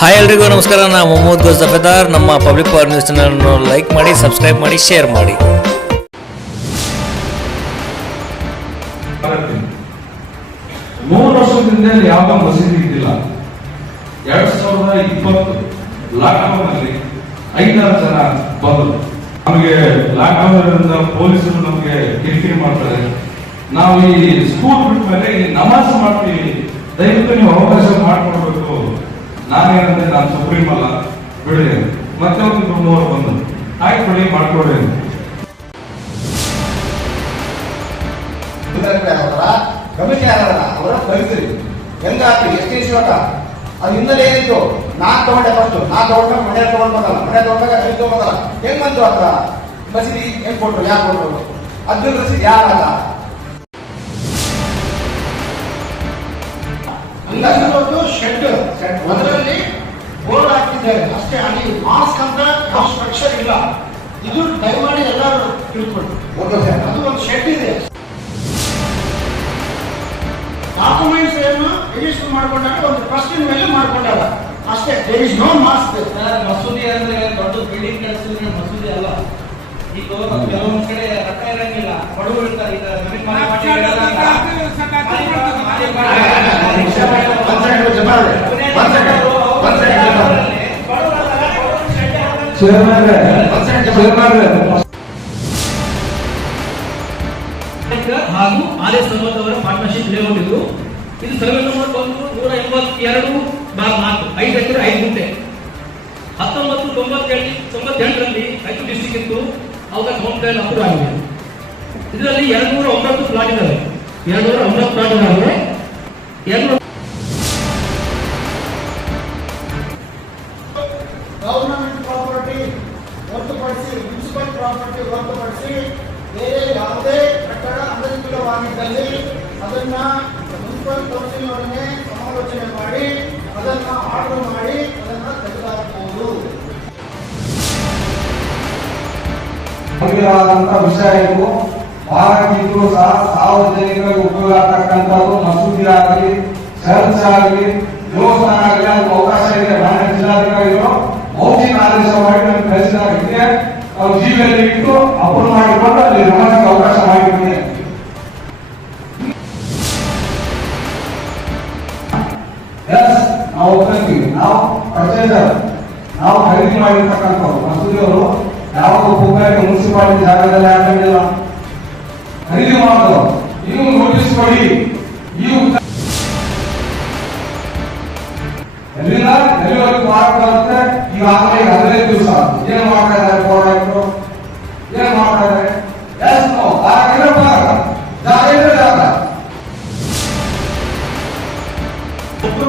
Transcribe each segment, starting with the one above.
Hi ಎಲ್ರಿಗೂ ನಮಸ್ಕಾರ. ನಾನು ಮೊಹಮ್ಮದ್ ಗೌಸ್ ಜಫೇದಾರ್. ನಮ್ಮ ಪಬ್ಲಿಕ್ ಪವರ್ ನ್ಯೂಸ್ ಚಾನಲ್ನ ಲೈಕ್ ಮಾಡಿ, ಸಬ್ಸ್ಕ್ರೈಬ್ ಮಾಡಿ, ಶೇರ್ ಮಾಡಿ. 3 ವರ್ಷದಿಂದ ಯಾವ ಮಸೀದಿ ಇದ್ದಿಲ್ಲ. 2020 ಲಾಕ್ಡೌನ್ ಅಲ್ಲಿ 5 ಜನ ಬಂದರು. ನಮಗೆ ಲಾಕ್ಡೌನ್ ಪೊಲೀಸರು ನಮಗೆ ಕಿರಿಕಿರಿ ಮಾಡ್ತಾರೆ. ನಾವು ಈ ಸ್ಕೂಲ್ ಬಿಟ್ಟ ಮೇಲೆ ಈ ನಮಾಜ್ ಮಾಡ್ತೀವಿ, ದಯವಿಟ್ಟು ನೀವು ಅವಕಾಶ ಮಾಡ್ಕೊಡ್ಬೇಕು. ನಾನೇನಂದ್ರೆ ನಾನು ಸುಪ್ರೀಂ ಅಲ್ಲ, ಬಿಡಿ. ಮತ್ತೆ ಒಂದು 3 ಬಂದು ಆಯ್ತು ಬಿಡಿ, ಮಾಡ್ಕೊಡ್ರಿ. ಕಮಿಟಿ ಅವರ ಕಳಿಸ್ರಿ ಹೆಂಗಾಗ್ತದೆ, ಎಷ್ಟು ಇಶ್ಯೂಟ ಅದು ಹಿಂದಲೇ ಏನಿತ್ತು. ನಾನ್ ತಗೊಂಡೆ ಫಸ್ಟ್, ನಾನ್ ತಗೊಂಡ ಮನೆ ತಗೊಂಡ್ ಬಂದಲ್ಲ, ಮನೆ ತಗೊಂಡಾಗ ಐದು ಬಂದಲ್ಲ. ಹೆಂಗ್ ಬಂತು ಹತ್ರ ಮಸೀದಿ ಹೆಂಗ್ ಕೊಟ್ರು, ಯಾಕೆ ಕೊಟ್ರು? ಅಬ್ದುಲ್ ರಶೀದ್ ಯಾರಲ್ಲ ಶೆಡ್, ಅದರಲ್ಲಿ ಬೋರ್ಡ್ ಹಾಕಿದ್ದಾರೆ ಅಷ್ಟೇ. ಅಲ್ಲಿ ಮಾಸ್ಕ್ ಅಂತ ಯಾವ ಸ್ಟ್ರಕ್ಚರ್ ಇಲ್ಲ. ಇದು ದಯಮಾಡಿ ಎಲ್ಲರೂ ತಿಳ್ಕೊಂಡು, ಅದು ಒಂದು ಶೆಡ್ ಇದೆ. ಡಾಕ್ಯುಮೆಂಟ್ಸ್ ಏನು ರಿಜಿಸ್ಟರ್ ಮಾಡ್ಕೊಂಡಾಗ ಒಂದು ಟ್ರಸ್ಟಿನ ಮೇಲೆ ಮಾಡ್ಕೊಂಡಾಗ ಅಷ್ಟೇ. There is no mosque. ಮಸೂದಿ ಅಂದ್ರೆ ದೊಡ್ಡ ಬಿಲ್ಡಿಂಗ್ ಕೆಲಸ ಮಸೂದಿ ಅಲ್ಲ. ಈಗ ಕೆಲವೊಂದ್ ಕಡೆ ರೊಕ್ಕ ಇರಂಗಿಲ್ಲ, ಬಡವರು ಇರ್ತಾರೆ. ಹಾಗೂ ಆರ್ಎಸ್ ಸಂಬಂಧ ಅವರ ಪಾರ್ಟ್ನರ್ಶಿಪ್ ಲೇಔಟ್ ಇದು. ಇದು ಸರ್ವೆ ನಂಬರ್ 182/4 5 ಎಕರೆ 5 ಗುಂಟೆ. 1998ರಲ್ಲಿ 5 ಡಿಸ್ಟ್ರಿಕ್ಟ್ ಇತ್ತು. ಅವಾಗ ಹೋಮ್ ಪ್ಲಾನ್ ಅಪ್ರೂವ್ ಆಗಿದೆ. ಇದರಲ್ಲಿ 209 ಪ್ಲಾಟ್ ಇದಾವೆ. 209 ಪ್ಲಾಟ್ ಇದಾವೆ. ಗವರ್ನಮೆಂಟ್ ಪ್ರಾಪರ್ಟಿ ಹೊರತುಪಡಿಸಿ, ಮುನ್ಸಿಪಲ್ ಪ್ರಾಪರ್ಟಿ ಹೊರತುಪಡಿಸಿ ಬೇರೆ ಯಾವುದೇ ಕಟ್ಟಡ ಅನಧಿಕೃತವಾಗಿದ್ದಲ್ಲಿ ಅದನ್ನ ಮುನ್ಸಿಪಲ್ ಕೌನ್ಸಿಲ್ನೊಡನೆ ಸಮಾಲೋಚನೆ ಮಾಡಿ ಅದನ್ನ ಆರ್ಡರ್ ಮಾಡಿ ಅದನ್ನ ತೆಗೆದುಹಾಕಬಹುದು. ವಿಷಯ ಇದು. ಭಾರತೀಯರು ಸಹ ಸಾರ್ವಜನಿಕರಿಗೆ ಉಪಯೋಗ ಆಗ್ತಕ್ಕಂಥದ್ದು ಮಸೂದಿ ಆಗಲಿ, ಚರ್ಚ್ ಆಗಲಿ, ದೇವಸ್ಥಾನ ಆಗಲಿ, ಅದಕ್ಕೆ ಅವಕಾಶ ಇದೆ. ಮಾನ್ಯ ಜಿಲ್ಲಾಧಿಕಾರಿಗಳು ಮೌಖಿಕ ಆದೇಶ ಮಾಡಿ ನಮ್ಗೆ ಕಳಿಸಿದಾಗಿದೆ. ನಾವು ಜೀವಿಯಲ್ಲಿ ಇಟ್ಟು ಅಪ್ರೂವ್ ಮಾಡಿಕೊಂಡು ಅಲ್ಲಿ ನಮಾಜ್ಗೆ ಅವಕಾಶ ಮಾಡಿಬಿಟ್ಟಿದೆ. ನಾವು ಒಪ್ಕೊಂತೀವಿ. ನಾವು ಪರ್ಚೇಸರ್, ನಾವು ಖರೀದಿ ಮಾಡಿರ್ತಕ್ಕಂಥವ್ರು. ಮಸೂದಿಯವರು ಯಾವಾಗ ಪುಕ್ಕಾಗಿ ಮುನ್ಸಿಪಾಲಿಟಿ ಜಾಗದಲ್ಲಿ ಹಾಕೊಂಡಿಲ್ಲ, ಖರೀದಿ ಮಾಡೋದು. ನೀವು ನೋಟಿಸ್ ಕೊಡಿ. ಎಲ್ಲಿಂದ ಎಲ್ಲಿವರೆಗೂ ಮಾರಾಟ ಬರುತ್ತೆ. ಈಗಾಗಲೇ 15 ದಿವಸ ಏನು ಮಾಡ್ತಾ ಇದ್ದಾರೆ ಪೌರಾಯುಕ್ತರು, ಏನು ಮಾಡ್ತಾ ಇದ್ದಾರೆ?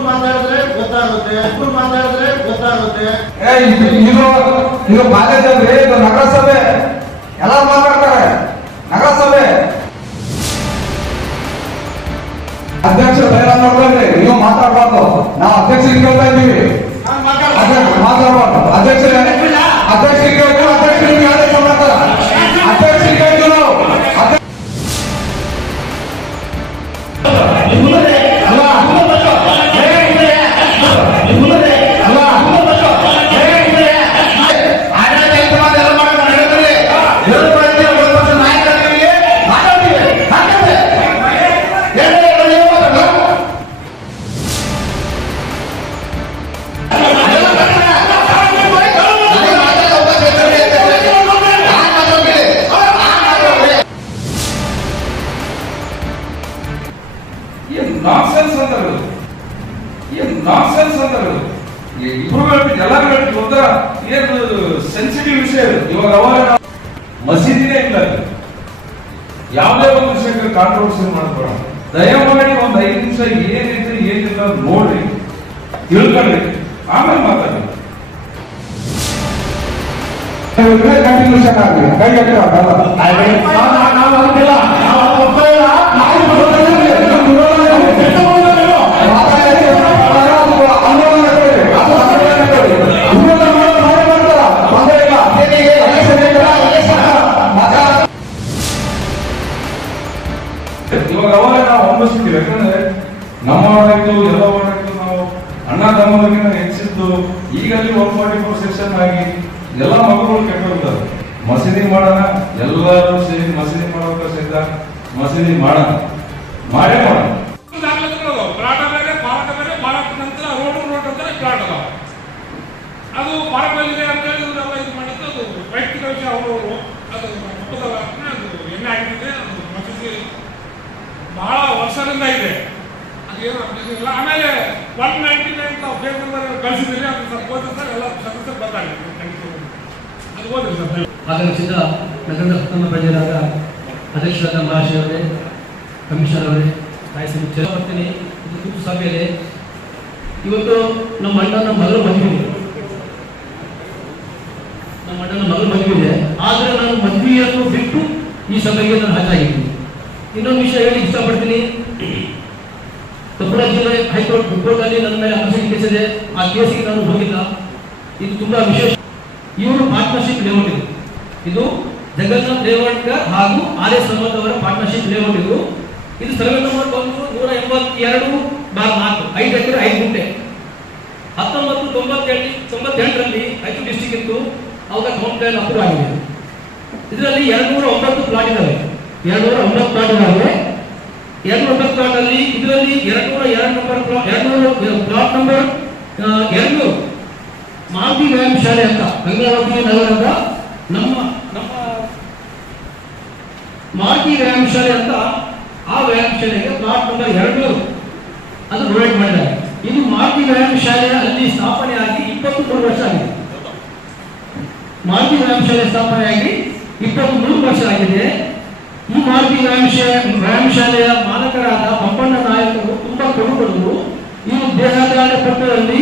ಮಾತಾಡಿದ್ರೆ ಗೊತ್ತಾಗುತ್ತೆ, ಮಾತಾಡಿದ್ರೆ ಗೊತ್ತಾಗುತ್ತೆ. ಇದು ಕಾಲೇಜ್ ಅಂದ್ರೆ ಇದು ನಗರಸಭೆ, ಎಲ್ಲ ಮಾತಾಡ್ತಾರೆ. ನಗರಸಭೆ ಅಧ್ಯಕ್ಷ ಬೈರಾನ್ ನೋಡ್ಬೇಡ್ರಿ, ನೀವು ಮಾತಾಡ್ಬಾರ್ದು. ನಾವು ಅಧ್ಯಕ್ಷರಿಗೆ ಕೇಳ್ತಾ ಇದ್ದೀವಿ, ಮಾತಾಡ್ಬಾರ್ದು. ಅಧ್ಯಕ್ಷರಿಗೆ ಕೇಳ್ತೀವಿ, ಅಧ್ಯಕ್ಷರಿಗೆ ಆದೇಶ ಮಾಡ್ತಾರೆ. ಅಧ್ಯಕ್ಷರಿಗೆ ಕೇಳ್ತೀವಿ ನಾವು. ಎಲ್ಲರಿಗೂ ಒಂಥರ ಏನು ಸೆನ್ಸಿಟಿವ್ ವಿಷಯ ಇದು. ಇವಾಗ ಅವಾಗ ಮಸೀದಿನೇ ಇಲ್ಲ, ಯಾವುದೇ ಒಂದು ವಿಷಯಕ್ಕೆ ಕಾಂಟ್ರವರ್ಸಿ ಮಾಡ್ಬೇಡ. ದಯಮಾಡಿ ಒಂದು 5 ನಿಮಿಷ ಏನಿದೆ ಏನಿಲ್ಲ ನೋಡ್ರಿ, ತಿಳ್ಕೊಳ್ಳಿ, ಆಮೇಲೆ ಮಾತಾಡಿ. ಕಂಟಿನ್ಯೂಷನ್ ಆಗಲಿ. ಕೈ ಇವಾಗ ಅವಾಗ ನಾವು ಹೊಂದಿಸ್ತೀವಿ. ಯಾಕಂದ್ರೆ ನಮ್ಮ ವಾರ್ಡಾಯ್ತು, ಎಲ್ಲ ವಾರ್ಡಾಯ್ತು, ನಾವು ಅಣ್ಣ ತಮ್ಮನ ಪರವಾಗಿನ ಹೆಚ್ಚಿದ್ದು ಈಗ ಅಲ್ಲಿ 144 ಸೆಕ್ಷನ್ ಆಗಿ ಎಲ್ಲ ಮಕ್ಕಳು ಕೆಟ್ಟು ಹೋಗ್ತಾರೆ. ಮಸೀದಿ ಮಾಡೋಣ, ಎಲ್ಲರೂ ಸೇರಿ ಮಸೀದಿ ಮಾಡೋಕೆ ಸಿದ್ಧ, ಮಸೀದಿ ಮಾಡೋಣ, ಮಾಡೇ ಮಾಡೋಣ. ಪ್ಲಾಟ್ ಬೇರೆ, ಮಾರಾಟ ಬೇರೆ, ಮಾರಾಟ ನಂತರ ರೋಡ್ ಅಂತ ಪ್ಲಾಟ್ ಅದಾವ. ಅದು ಮಾರಾಟವಿದೆ ಅಂತ ಹೇಳಿ ಇವರೆಲ್ಲ ಇದು ಮಾಡಿದ್ದು ಅದು ವೈಯಕ್ತಿಕ ವಿಷಯ. ಅವರು ಅದು ಒಪ್ಪದಲ್ಲ, ಅದು ಎಣ್ಣೆ ಆಗಿದೆ, ಅದು ಮಸೀದಿ ಬಹಳ ವರ್ಷದಿಂದ ಇದೆ. ಅದೇನು ಇಲ್ಲ. ಆಮೇಲೆ 199 ಫೇಸ್ ನಂಬರ್ ಕಳಿಸಿದ್ರೆ ಅದು ಸ್ವಲ್ಪ ಓದಿದ್ರೆ ಸರ್ ಎಲ್ಲ ಸದಸ್ಯರು ಗೊತ್ತಾಗಿದೆ. ಅದು ಓದಿರಿ ಸರ್. ಆಗಮಿಸಿದ ನಗರದ ಉತ್ತಮ ಪ್ರಜೆಯಾದ ಅಧ್ಯಕ್ಷರಾದ ಮಹಾಶಯವರೇ, ಕಮಿಷನರ್ ಅವರೇ, ಬರ್ತೀನಿ. ಇದು ಕೂತು ಸಭೆಯಲ್ಲಿ ಇವತ್ತು ನಮ್ಮ ಅಣ್ಣನ ಮಗಳು ಮದುವೆ ಇದೆ. ನಮ್ಮ ಅಣ್ಣನ ಮಗಳು ಮದುವೆ ಇದೆ. ಆದರೆ ನಾನು ಮದುವೆಯನ್ನು ಬಿಟ್ಟು ಈ ಸಭೆಗೆ ನಾನು ಹಾಜರಾಗಿದ್ದೀನಿ. ಇನ್ನೊಂದು ವಿಷಯ ಹೇಳಿ ಇಷ್ಟಪಡ್ತೀನಿ. ಕೊಪ್ಪಳ ಜಿಲ್ಲೆ ಹೈಕೋರ್ಟ್ ಅಲ್ಲಿ ನನ್ನ ಮೇಲೆ ಅಪರಾಧ ಕೇಸ್ ಇದೆ. ಆ ಕೇಸಿಗೆ ನಾನು ಹೋಗಿಲ್ಲ. ಇದು ತುಂಬಾ ವಿಶೇಷ. ಇವರು ಪಾರ್ಟ್ನರ್ಶಿಪ್ ಲೇಔಟ್ ಇದು. ಇದು ಜಗನ್ನಾಥ್ ಲೇಔಟ್ ಹಾಗೂ RS ಸಂಬಂಧ ಅವರ ಪಾರ್ಟ್ನರ್ಶಿಪ್ ಲೇಔಟ್ ಇದು. ಇದು ಸರ್ವೆ ನಂಬರ್ 182/4, 5 ಎಕರೆ 5 ಗುಂಟೆ. 1998ರಲ್ಲಿ ರಾಯಚೂರು ಡಿಸ್ಟ್ರಿಕ್ಟ್ ಇತ್ತು. ಅವಾಗ ಕೌಂಟ್ ಪ್ಲಾನ್ ಅಪ್ರೂವ್ ಆಗಿದೆ. ಇದರಲ್ಲಿ 209 ಪ್ಲಾಟ್ ಇದಾವೆ. 209 ಪ್ಲಾಟ್ ಇದಾವೆ. 209 ಪ್ಲಾಟ್ ಅಲ್ಲಿ ಇದರಲ್ಲಿ 202 ಪ್ಲಾಟ್ ನಂಬರ್ 2 ಮಾರುತಿ ವ್ಯಾಯಾಮ ಶಾಲೆ ಅಂತ ಗಂಗಾವತಿ ನಗರದ ನಮ್ಮ ಮಾರುತಿ ವ್ಯಾಯಾಮ ಶಾಲೆ ಅಂತ ಆ ವ್ಯಾಯಾಮ ಶಾಲೆಗೆ ಪ್ಲಾಟ್ ನಂಬರ್ 2 ಅದು ಡೊನೇಟ್ ಮಾಡಿದ್ದಾರೆ. ಇದು ಮಾರುತಿ ವ್ಯಾಯಾಮ ಶಾಲೆ ಅಲ್ಲಿ ಸ್ಥಾಪನೆ ಆಗಿ 23 ವರ್ಷ ಆಗಿದೆ. ಮಾರುತಿ ವ್ಯಾಯಾಮ ಶಾಲೆ ಸ್ಥಾಪನೆ ಆಗಿ 23 ವರ್ಷ ಆಗಿದೆ. ಈ ಮಾರುತಿ ವ್ಯಾಯಾಮ ಶಾಲೆಯ ಮಾಲಕರಾದ ಪಂಪಣ್ಣ ನಾಯಕರು ತುಂಬಾ ಕೊಡುಗರು. ಇವರು ದೇಹಾಧಾರ ಪತ್ರದಲ್ಲಿ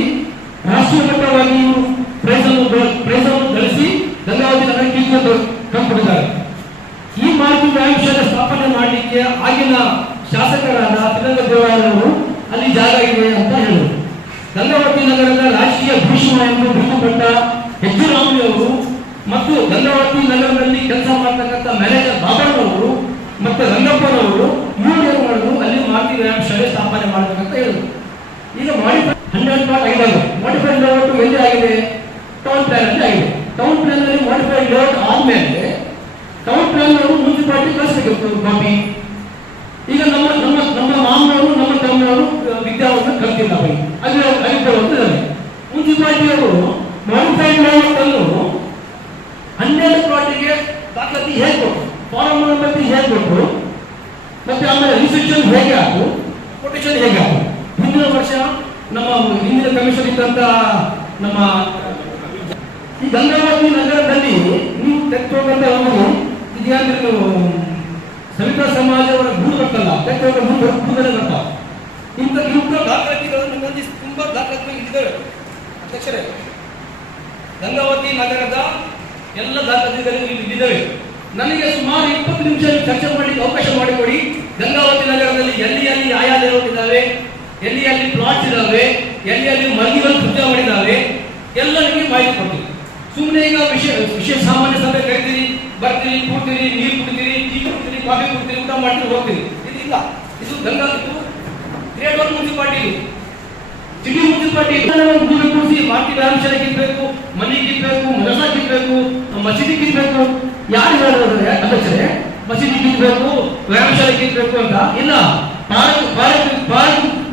ರಾಷ್ಟ್ರೀಯ ಮಟ್ಟವಾಗಿ ಇವರು ಪ್ರೈಸ್ ಅನ್ನು ಗಳಿಸಿ ಗಂಗಾವತಿ ನಗರಕ್ಕೆ ತಂದುಕೊಟ್ಟಿದ್ದಾರೆ. ಈ ಮಾರುತಿ ವ್ಯಾಯಾಮ ಶಾಲೆ ಸ್ಥಾಪನೆ ಮಾಡಲಿಕ್ಕೆ ಆಗಿನ ಶಾಸಕರಾದ ತಿರಂಗ ದೇವರಾಯರವರು ಅಲ್ಲಿ ಜಾಗ ಇದೆ ಅಂತ ಹೇಳಿದರು. ಗಂಗಾವತಿ ನಗರದ ರಾಜಕೀಯ ಭೀಷ್ಮ ಎಂದು ಬಿಟ್ಟುಕೊಟ್ಟ ಹೆಚ್ಚುರಾಮಯ್ಯ ಅವರು ಮತ್ತು ಗಂಗಾವತಿ ನಗರದಲ್ಲಿ ಕೆಲಸ ಮಾಡತಕ್ಕಂಥ ಮ್ಯಾನೇಜರ್ ಬಾಬಣ್ಣವರು ಮತ್ತು ರಂಗಪ್ಪನವರು ಇವರು ಏನು ಮಾಡಿದ್ರು, ಅಲ್ಲಿ ಮಾರುತಿ ವ್ಯಾಯಾಮ ಶಾಲೆ ಸ್ಥಾಪನೆ ಮಾಡಬೇಕಂತ ಹೇಳಿದ್ರು. ಈಗ 100 ಪ್ಲಾಟ್ ಆಗಿದ್ದಾವೆ. ಮಾಡಿಫೈಡ್ ಲೇಔಟ್ ಎಲ್ಲಿ ಆಗಿದೆ? ಟೌನ್ ಪ್ಲಾನ್ ಅಲ್ಲಿ ಆಗಿದೆ. ಟೌನ್ ಪ್ಲಾನ್ ಅಲ್ಲಿ ಮಾಡಿಫೈಡ್ ಲೇಔಟ್ ಆದ್ಮೇಲೆ ಟೌನ್ ಪ್ಲಾನ್ ಅವರು ಮುನ್ಸಿಪಾಲಿಟಿ ಕಳಿಸಬೇಕಿತ್ತು ಕಾಪಿ. ಈಗ ನಮ್ಮ ಮಾಮನವರು ನಮ್ಮ ತಮ್ಮನವರು ವಿದ್ಯಾವಂತ ಕಲ್ತಿಲ್ಲ. ಅಲ್ಲಿ ಮುನ್ಸಿಪಾಲಿಟಿಯವರು ಮಾಡಿಫೈಡ್ ಲೇಔಟ್ ಅನ್ನು 12 ಪ್ಲಾಟಿಗೆ ದಾಖಲಾತಿ ಹೇಗೆ ಕೊಟ್ಟರು, ಫಾರಂ ನಂಬರ್ ಹೇಗೆ ಕೊಟ್ಟರು, ಮತ್ತೆ ಆಮೇಲೆ ರಿಸ್ಟ್ರಿಕ್ಷನ್ ಹೇಗೆ ಆಯ್ತು, ಕೊಟೇಶನ್ ಹೇಗೆ ಆಯ್ತು. ಹಿಂದಿನ ವರ್ಷ ನಮ್ಮ ಹಿಂದಿನ ಕಮಿಷನ್ ಇದ್ದಂತ ನಮ್ಮ ಈ ಗಂಗಾವತಿ ನಗರದಲ್ಲಿ ನೀವು ತೆಗೆದುಕೊಂಡಂತ ಇದೇನು ಸವಿತಾ ಸಮಾಜವರ ಗೂಡು ಬರ್ತಲ್ಲ, ತೆಗೆದುಕೊಂಡ ಗೂಡಲ್ಲೇ ಬರ್ತಾವ. ಇಂಥ ದಾಖಲಾತಿಗಳು ನಮ್ಮಲ್ಲಿ ತುಂಬಾ ದಾಖಲಾತಿಗಳು ಇದ್ದಾವೆ ಅಧ್ಯಕ್ಷರೇ. ಗಂಗಾವತಿ ನಗರದ ಎಲ್ಲ ದಾಖಲಾತಿಗಳು ಇಲ್ಲಿದ್ದಾವೆ. ನನಗೆ ಸುಮಾರು 20 ನಿಮಿಷ ಚರ್ಚೆ ಮಾಡಲಿಕ್ಕೆ ಅವಕಾಶ ಮಾಡಿಕೊಡಿ. ಗಂಗಾವತಿ ನಗರದಲ್ಲಿ ಎಲ್ಲಿ ಆಯಾ ಲೇಔಟ್ ಇದ್ದಾವೆ, ಎಲ್ಲಿ ಪ್ಲಾಟ್ಸ್ ಇದಾವೆ, ಎಲ್ಲಿ ಮಳಿಗೆಗಳು ಕೃತ್ಯ ಮಾಡಿದ್ದಾವೆ, ಎಲ್ಲ ನಿಮಗೆ ಮಾಹಿತಿ ಕೊಡ್ತೀವಿ. ಸುಮ್ಮನೆ ಈಗ ವಿಷಯ ಸಾಮಾನ್ಯ ಸಭೆ ಕರಿತೀರಿ, ಬರ್ತೀರಿ, ಕೂಡ್ತೀರಿ, ನೀರು ಕುಡ್ತೀರಿ, ಟೀ ಕುಡ್ತೀರಿ, ಕಾಫಿ ಕುಡ್ತೀರಿ, ಊಟ ಮಾಡ್ತೀರಿ, ಹೋಗ್ತೀರಿ. ಇದಿಲ್ಲ. ಇದು Gangavati grade 1 municipality, city municipality. ಕೂರಿಸಿ ಮಾರುತಿ ವ್ಯಾಯಾಮ ಶಾಲೆ ಕಿತ್ಬೇಕು, ಮನೆ ಕಿತ್ಬೇಕು, ಮದರಸಾ ಕಿತ್ಬೇಕು, ಮಸೀದಿ ಕಿತ್ಬೇಕು. ಯಾರು ಹೇಳಿದ್ರೆ ಅಧ್ಯಕ್ಷರೇ ಮಸೀದಿ ಕಿತ್ಬೇಕು, ವ್ಯಾಯಾಮ ಶಾಲೆ ಕಿತ್ಬೇಕು ಅಂತ ಇಲ್ಲ. ಪಾರ್ಕ್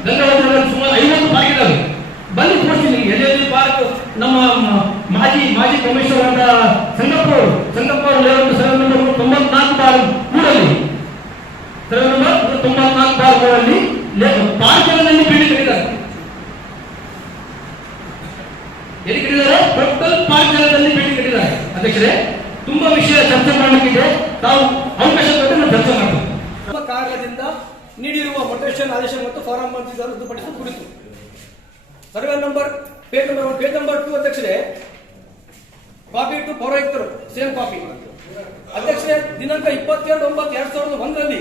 ಗಂಗಾವತಿ ಸುಮಾರು 50 ಪಾರ್ಕ್ ಇದ್ದಾವೆ. ಬನ್ನಿ ತೋರಿಸ್ತೀನಿ ಎಲ್ಲೆಲ್ಲಿ ಪಾರ್ಕ್. ನಮ್ಮ ಮಾಜಿ ಕಮಿಷನರ್ ಆದ ಸಂಗಪ್ಪ ಲೇಔಟ್ ಸರ್ವೆ ನಂಬರ್ 94 ಊರಲ್ಲಿ, ಸರ್ವೆ ನಂಬರ್ 94 ಊರಲ್ಲಿ ಪಾರ್ಕ್ಗಳಲ್ಲಿ ಬಿಲ್ಡಿಂಗ್ ಕಟ್ಟಿದ್ದಾರೆ. ಎಲ್ಲಿ ಕಟ್ಟಿದ್ದಾರೆ? ಟೋಟಲ್ ಪಾರ್ಕ್ ಜಾಗದಲ್ಲಿ ಬಿಲ್ಡಿಂಗ್ ಕಟ್ಟಿದ್ದಾರೆ. ಅಧ್ಯಕ್ಷರೇ, ತುಂಬಾ ವಿಷಯ ಚರ್ಚೆ ಮಾಡಲಿಕ್ಕಿದೆ. ತಾವು ಅವಕಾಶ ಕೊಟ್ಟು ನಾವು ಚರ್ಚೆ ಮಾಡ್ತೀವಿ. ನಮ್ಮ ಕಾರಣದಿಂದ ನೀಡಿರುವ ಮೊಟೇಷನ್ ಆದೇಶ ಮತ್ತು ಫಾರಂ ರದ್ದುಪಡಿಸುವ ಕುರಿತು ಸರ್ವೆ ನಂಬರ್ ಪೇಜ್ ನಂಬರ್ 2 ಅಧ್ಯಕ್ಷರೇ, ಕಾಪಿ ಟು ಪೌರಾಯುಕ್ತರು ಸೇಮ್ ಕಾಪಿ. ಅಧ್ಯಕ್ಷರೇ, ದಿನಾಂಕ 22/9/2001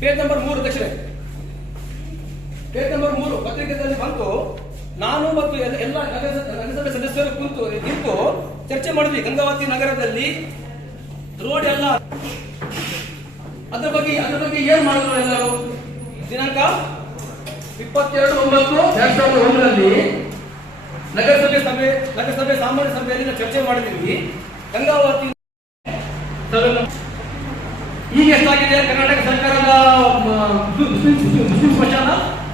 ಪೇಜ್ ನಂಬರ್ 3 ಅಧ್ಯಕ್ಷರೇ, ಪೇಜ್ ನಂಬರ್ 3 ಪತ್ರಿಕೆಯಲ್ಲಿ ಬಂತು. ನಾನು ಮತ್ತು ಎಲ್ಲ ನಗರಸಭೆ ಸದಸ್ಯರು ಇದ್ದು ಚರ್ಚೆ ಮಾಡಿದ್ವಿ. ಗಂಗಾವತಿ ನಗರದಲ್ಲಿ ರೋಡ್ ಎಲ್ಲ ಅದ್ರ ಬಗ್ಗೆ ಏನ್ ಮಾಡಿದ್ರು ಎಲ್ಲರೂ. ದಿನಾಂಕ 22/9/2001 ಸಾಮಾನ್ಯ ಸಭೆಯಲ್ಲಿ ನಾವು ಚರ್ಚೆ ಮಾಡಿದ್ದೀವಿ. ಗಂಗಾವತಿ ಈಗ ಎಷ್ಟಾಗಿದೆ ಕರ್ನಾಟಕ ಸರ್ಕಾರದ ಮುಸ್ಲಿಂ ಸ್ಮಶಾನ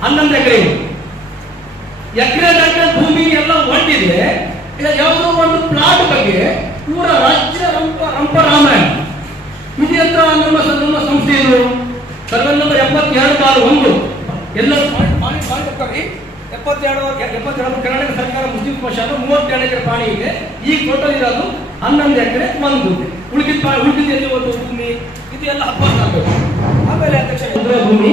11 ಎಕರೆ. ಎಕರೆ ಭೂಮಿ ಎಲ್ಲ ಹೊಂಟಿದೆ. ಯಾವುದೋ ಒಂದು ಪ್ಲಾಟ್ ಬಗ್ಗೆ ಪೂರ ರಾಜ್ಯ ರಂಪ ರಾಮಾಯಣ ಇದೆ ಅಂತ ನಮ್ಮ ಸಂಸ್ಥೆಯರು ಸರ್ವೆ ನಂಬರ್ 72/1 ಎಲ್ಲ 72 ಕರ್ನಾಟಕ ಸರ್ಕಾರ ಮುಸ್ಲಿಂ ಸ್ಮಶಾನ 32 ಎಕರೆ ಪಾಣಿ ಇದೆ. ಈಗ ಟೋಟಲ್ ಇರೋದು 11 ಎಕರೆ 1 ಉಳಿದಿದ್ದು ಒಂದು ಭೂಮಿ ಇದು ಎಲ್ಲ ಹಬ್ಬ. ಆಮೇಲೆ ಅಧ್ಯಕ್ಷ ಭೂಮಿ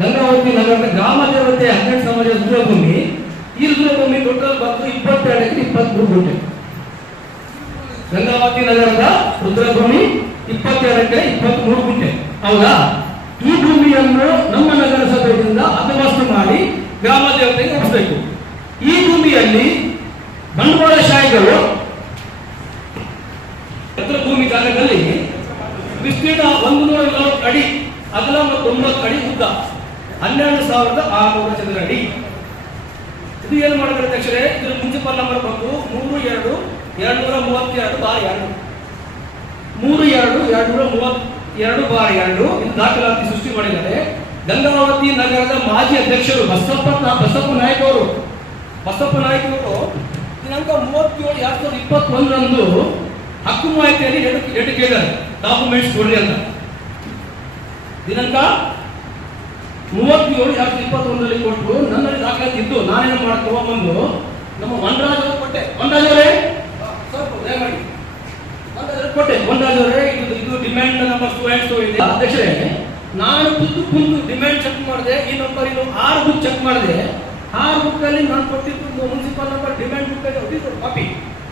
ಗಂಗಾವತಿ ನಗರದ ಗ್ರಾಮ ದೇವತೆ 12 ಸಮಾಜದ ರುದ್ರಭೂಮಿ. ಈ ರುದ್ರಭೂಮಿ ಟೋಟಲ್ ಬಂದು 22 ಎಕರೆ 23 ಗುಂಟೆ. ಗಂಗಾವತಿ ನಗರದ ರುದ್ರಭೂಮಿ 22 ಎಕರೆ 23 ಗುಂಟೆ. ಹೌದಾ? ಈ ಭೂಮಿಯನ್ನು ನಮ್ಮ ನಗರಸಭೆಯಿಂದ ಹದವಸ್ತು ಮಾಡಿ ಗ್ರಾಮ ದೇವತೆಗೆ ಒಪ್ಪಿಸಬೇಕು. ಈ ಭೂಮಿಯಲ್ಲಿ ಬಂಡವಾಳಶಾಹಿಗಳು ಭೂಮಿ ಜಾಗದಲ್ಲಿ ವಿಸ್ತೀರ್ಣ 140 ಅಡಿ ಅಗಲ ಮತ್ತು 9 ಅಡಿ ಉದ್ದ 12,600 ಚದರ ಅಡಿ. ಇದು ಏನು ಮಾಡಿದ್ರೆ ಅಧ್ಯಕ್ಷರೇ, ಇದ್ರ ಮುನ್ಸಿಪಲ್ ನಂಬರ್ ಬಂದು 32/232 32/232 ಇದು ದಾಖಲಾತಿ ಸೃಷ್ಟಿ ಮಾಡಿದ್ದಾರೆ. ಗಂಗಾವತಿ ನಗರದ ಮಾಜಿ ಅಧ್ಯಕ್ಷರು ಬಸಪ್ಪ ನಾಯ್ಕ ಅವರು ದಿನಾಂಕ 37/2021 ಹಕ್ಕು ಮಾಹಿತಿಯಲ್ಲಿ ಎಟ್ಟು ಕೇಳಿದ್ದಾರೆ, ಡಾಕ್ಯುಮೆಂಟ್ಸ್ ಕೊಡ್ರಿ ಅಂತ. ದಿನಾಂಕ 37/2021 ಕೊಟ್ಟು ನನ್ನಲ್ಲಿ ದಾಖಲಾತಿ ಇದ್ದು ನಾನೇನು ತಗೊಂಡ್ಬಂದು ನಮ್ಮ ವನರಾಜ್ ಅವರು ಕೊಟ್ಟೆ. ವನರಾಜ್ ಅವರೇ ಸ್ವಲ್ಪ ದಯಮಾಡಿ ಕೊಟ್ಟೆ. ವನರಾಜ್ ಅವರೇ ಇದು ಡಿಮ್ಯಾಂಡ್ ನಂಬರ್ 2 ಇದೆ. ಅಧ್ಯಕ್ಷರೇ, ನಾನು ಕುಂತು ಡಿಮ್ಯಾಂಡ್ ಚೆಕ್ ಮಾಡಿದೆ. ಈ ನಂಬರ್ ಇನ್ನು 6 ಬುಕ್ ಚೆಕ್ ಮಾಡಿದೆ. 6 ಬುಕ್ ಅಲ್ಲಿ ನಾನು ಕೊಟ್ಟಿದ್ದು municipal number demand book copy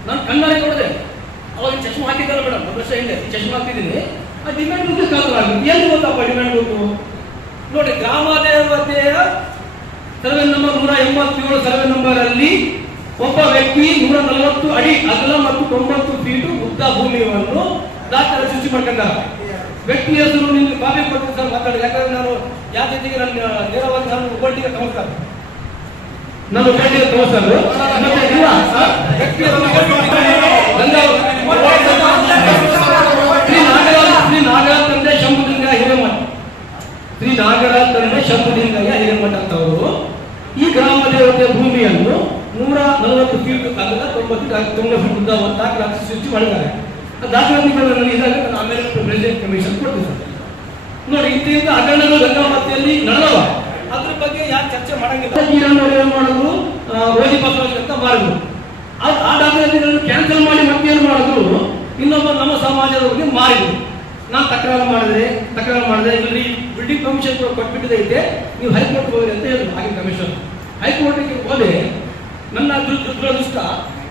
ನಾನು ಕಣ್ಣಲ್ಲಿ ನೋಡಿದೆ. ಅವಾಗ ಚಶ್ಮಾ ಹಾಕಿದ್ದಲ್ಲ ಮೇಡಮ್, 1 ವರ್ಷ ಹಿಂದೆ ಚಶ್ಮಾ ಹಾಕಿದ್ದೀನಿ. ಆ ಡಿಮ್ಯಾಂಡ್ ಬುಕ್ ಕಾಲಾಗಿದೆ. ಏನು ಗೊತ್ತಪ್ಪ ಡಿಮ್ಯಾಂಡ್ ಬುಕ್ ನೋಡಿ, ಗ್ರಾಮ ದೇವತೆಯ ಸರ್ವೆ ನಂಬರ್ 187 ಸರ್ವೆ ನಂಬರ್ ಅಲ್ಲಿ ಒಬ್ಬ ವ್ಯಕ್ತಿ 140 ಅಡಿ ಅಗಲ ಮತ್ತು 90 ಫೀಟ್ ಉದ್ದ ಭೂಮಿಯನ್ನು ದಾಖಲೆ ಸೃಷ್ಟಿ ಮಾಡ್ಕೊಂಡಾರ. ವ್ಯಕ್ತಿ ಹೆಸರು ನಿಮ್ಗೆ ಕಾಪಿ ಕೊಡ್ತೀನಿ ಸರ್, ಮಾತಾಡಿ. ಯಾಕಂದ್ರೆ ನಾನು ಯಾವ ಜೊತೆಗೆ ನನ್ನ ನೇರವಾಗಿ ನಾನು ಒಬ್ಬಟ್ಟಿಗೆ ತಗೋತಾರೆ ಶ್ರೀ ನಾಗರಾಜ್ ತಂದೆ ಶಂಭುಲಿಂಗಯ್ಯ ಹಿರೇಮಠ ಅಂತವರು ಈ ಗ್ರಾಮ ದೇವತೆಯ ಭೂಮಿಯನ್ನು 140 ಫೀಟ್ ಅಗಲ 90 ಫೀಟ್ ಉದ್ದ ದಾಖಲಾತಿ ಸೃಷ್ಟಿ ಮಾಡಿದ್ದಾರೆ. ದಾಖಲಾತಿಗಳನ್ನು ಇದ್ದಾಗ ನಾನು ಆಮೇಲೆ ಪ್ರೆಸಿಡೆಂಟ್ ಕಮಿಷನ್ ಕೊಡ್ತೀನಿ ಸರ್. ನೋಡಿ, ಇಂತಿಂತ ಹಗರಣಗಳು ಗಂಗಾವತಿಯಲ್ಲಿ ನಡೆದವ, ಅದ್ರ ಬಗ್ಗೆ ಯಾರು ಚರ್ಚೆ ಮಾಡಂಗಿಲ್ಲ. ಏನು ಮಾಡಿದ್ರು, ಓದಿ ಬಸವರಾಜ್ ಅಂತ ಮಾಡಿದ್ರು. ಆ ದಾಖಲಾತಿಗಳನ್ನು ಕ್ಯಾನ್ಸಲ್ ಮಾಡಿ ಮತ್ತೇನು ಮಾಡಿದ್ರು, ಇನ್ನೊಬ್ಬ ನಮ್ಮ ಸಮಾಜದವರಿಗೆ ಮಾರಿದ್ರು. ನಾನು ತಕರಾರು ಮಾಡಿದೆ ಇಲ್ಲಿ ಬಿಲ್ಡಿಂಗ್ ಕಮಿಷನ್ ಕೊಟ್ಬಿಟ್ಟಿದೈತೆ, ನೀವು ಹೈಕೋರ್ಟ್ ಹೋಗಿ ಅಂತ ಹೇಳಿದ್ರು. ಆಗಿನ ಕಮಿಷನ್ ಹೈಕೋರ್ಟಿಗೆ ಹೋದೆ. ನನ್ನ ದುರದೃಷ್ಟ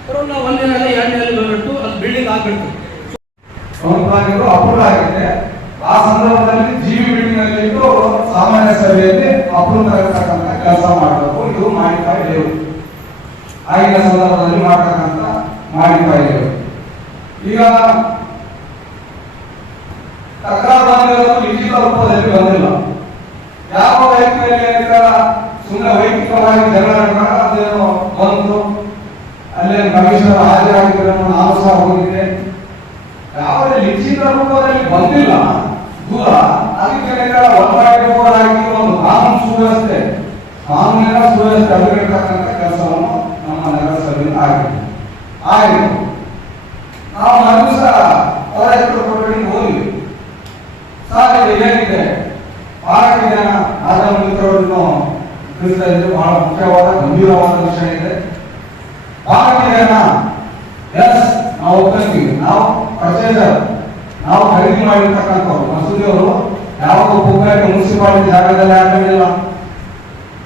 ಕೊರೋನಾ 1 ದಿನ 2 ದಿನ ಬಂದ್ಬಿಟ್ಟು ಅದು ಬಿಲ್ಡಿಂಗ್ ಆಗ್ಬಿಡ್ತು. ಅಪ್ರೂವ್ ಆಗಿದೆ. ಆ ಸಂದರ್ಭದಲ್ಲಿ ಜಿವಿ ಬಿಲ್ಡಿಂಗ್ ಅಲ್ಲಿ ಇಟ್ಟು ಸಾಮಾನ್ಯ ಸಭೆಯಲ್ಲಿ ಅಪ್ರೂವ್ ಆಗಿರ್ತಕ್ಕಂಥ ಕೆಲಸ ಮಾಡಬೇಕು. ಇದು ಮಾಡಿಫೈ ಲೇವು ಆಗಿನ ಸಂದರ್ಭದಲ್ಲಿ ಮಾಡ್ತಕ್ಕಂಥ ಮಾಡಿಫೈ ಲೇವು. ಈಗ ತಕರಾರು ಬಂದಿರೋದು ಲಿಖಿತ ರೂಪದಲ್ಲಿ ಬಂದಿಲ್ಲ. ಯಾವ ವ್ಯಕ್ತಿಯಲ್ಲಿ ಸುಮ್ಮನೆ ವೈಯಕ್ತಿಕವಾಗಿ ಜಗಳ ನಡೆದಾಗ ಅದೇನೋ ಬಂತು, ಅಲ್ಲೇ ಕಮಿಷನರ್ ಹಾಜರಾಗಿದ್ದರೆ ನಾನು ಸಹ ಹೋಗಿದ್ದೆ. ಯಾವುದೇ ಲಿಖಿತ ರೂಪದಲ್ಲಿ ಬಂದಿಲ್ಲ ದೂರ. ಅದಕ್ಕೆ ಒಳಗಾಗಿ ಒಂದು ಕಾನೂನಿನ ಸುವ್ಯವಸ್ಥೆ ಅಭಿವೃದ್ಧಿ ಕೆಲಸವನ್ನು ನಮ್ಮ ನಗರಸಭೆಯಿಂದ ಆಗಿದೆ. ನಾವು ಮರು ಸಹ ಪೌರಾಯುಕ್ತರ ಕೊಠಡಿಗೆ ಹೋಗಿ ಸರ್ ಏನಿದೆ ಭಾರತ ಜನ ಆದಮಿತ್ರವನ್ನು ತಿಳಿಸಿದ್ರೆ ಬಹಳ ಮುಖ್ಯವಾದ ಗಂಭೀರವಾದ ವಿಷಯ ಇದೆ. ಭಾರತ ಜನ ಎಸ್ ನಾವು ಒಪ್ಪಿರ್ತೀವಿ, ನಾವು ಪರ್ಚೇಸರ್, ನಾವು ಖರೀದಿ ಮಾಡಿರ್ತಕ್ಕಂಥವ್ರು. ಮಸೂದಿಯವರು ಯಾವುದೋ ಪುಕ್ಕಟ್ಟೆ ಮುನ್ಸಿಪಾಲಿಟಿ ಜಾಗದಲ್ಲಿ ಹಾಕೊಂಡಿಲ್ಲ,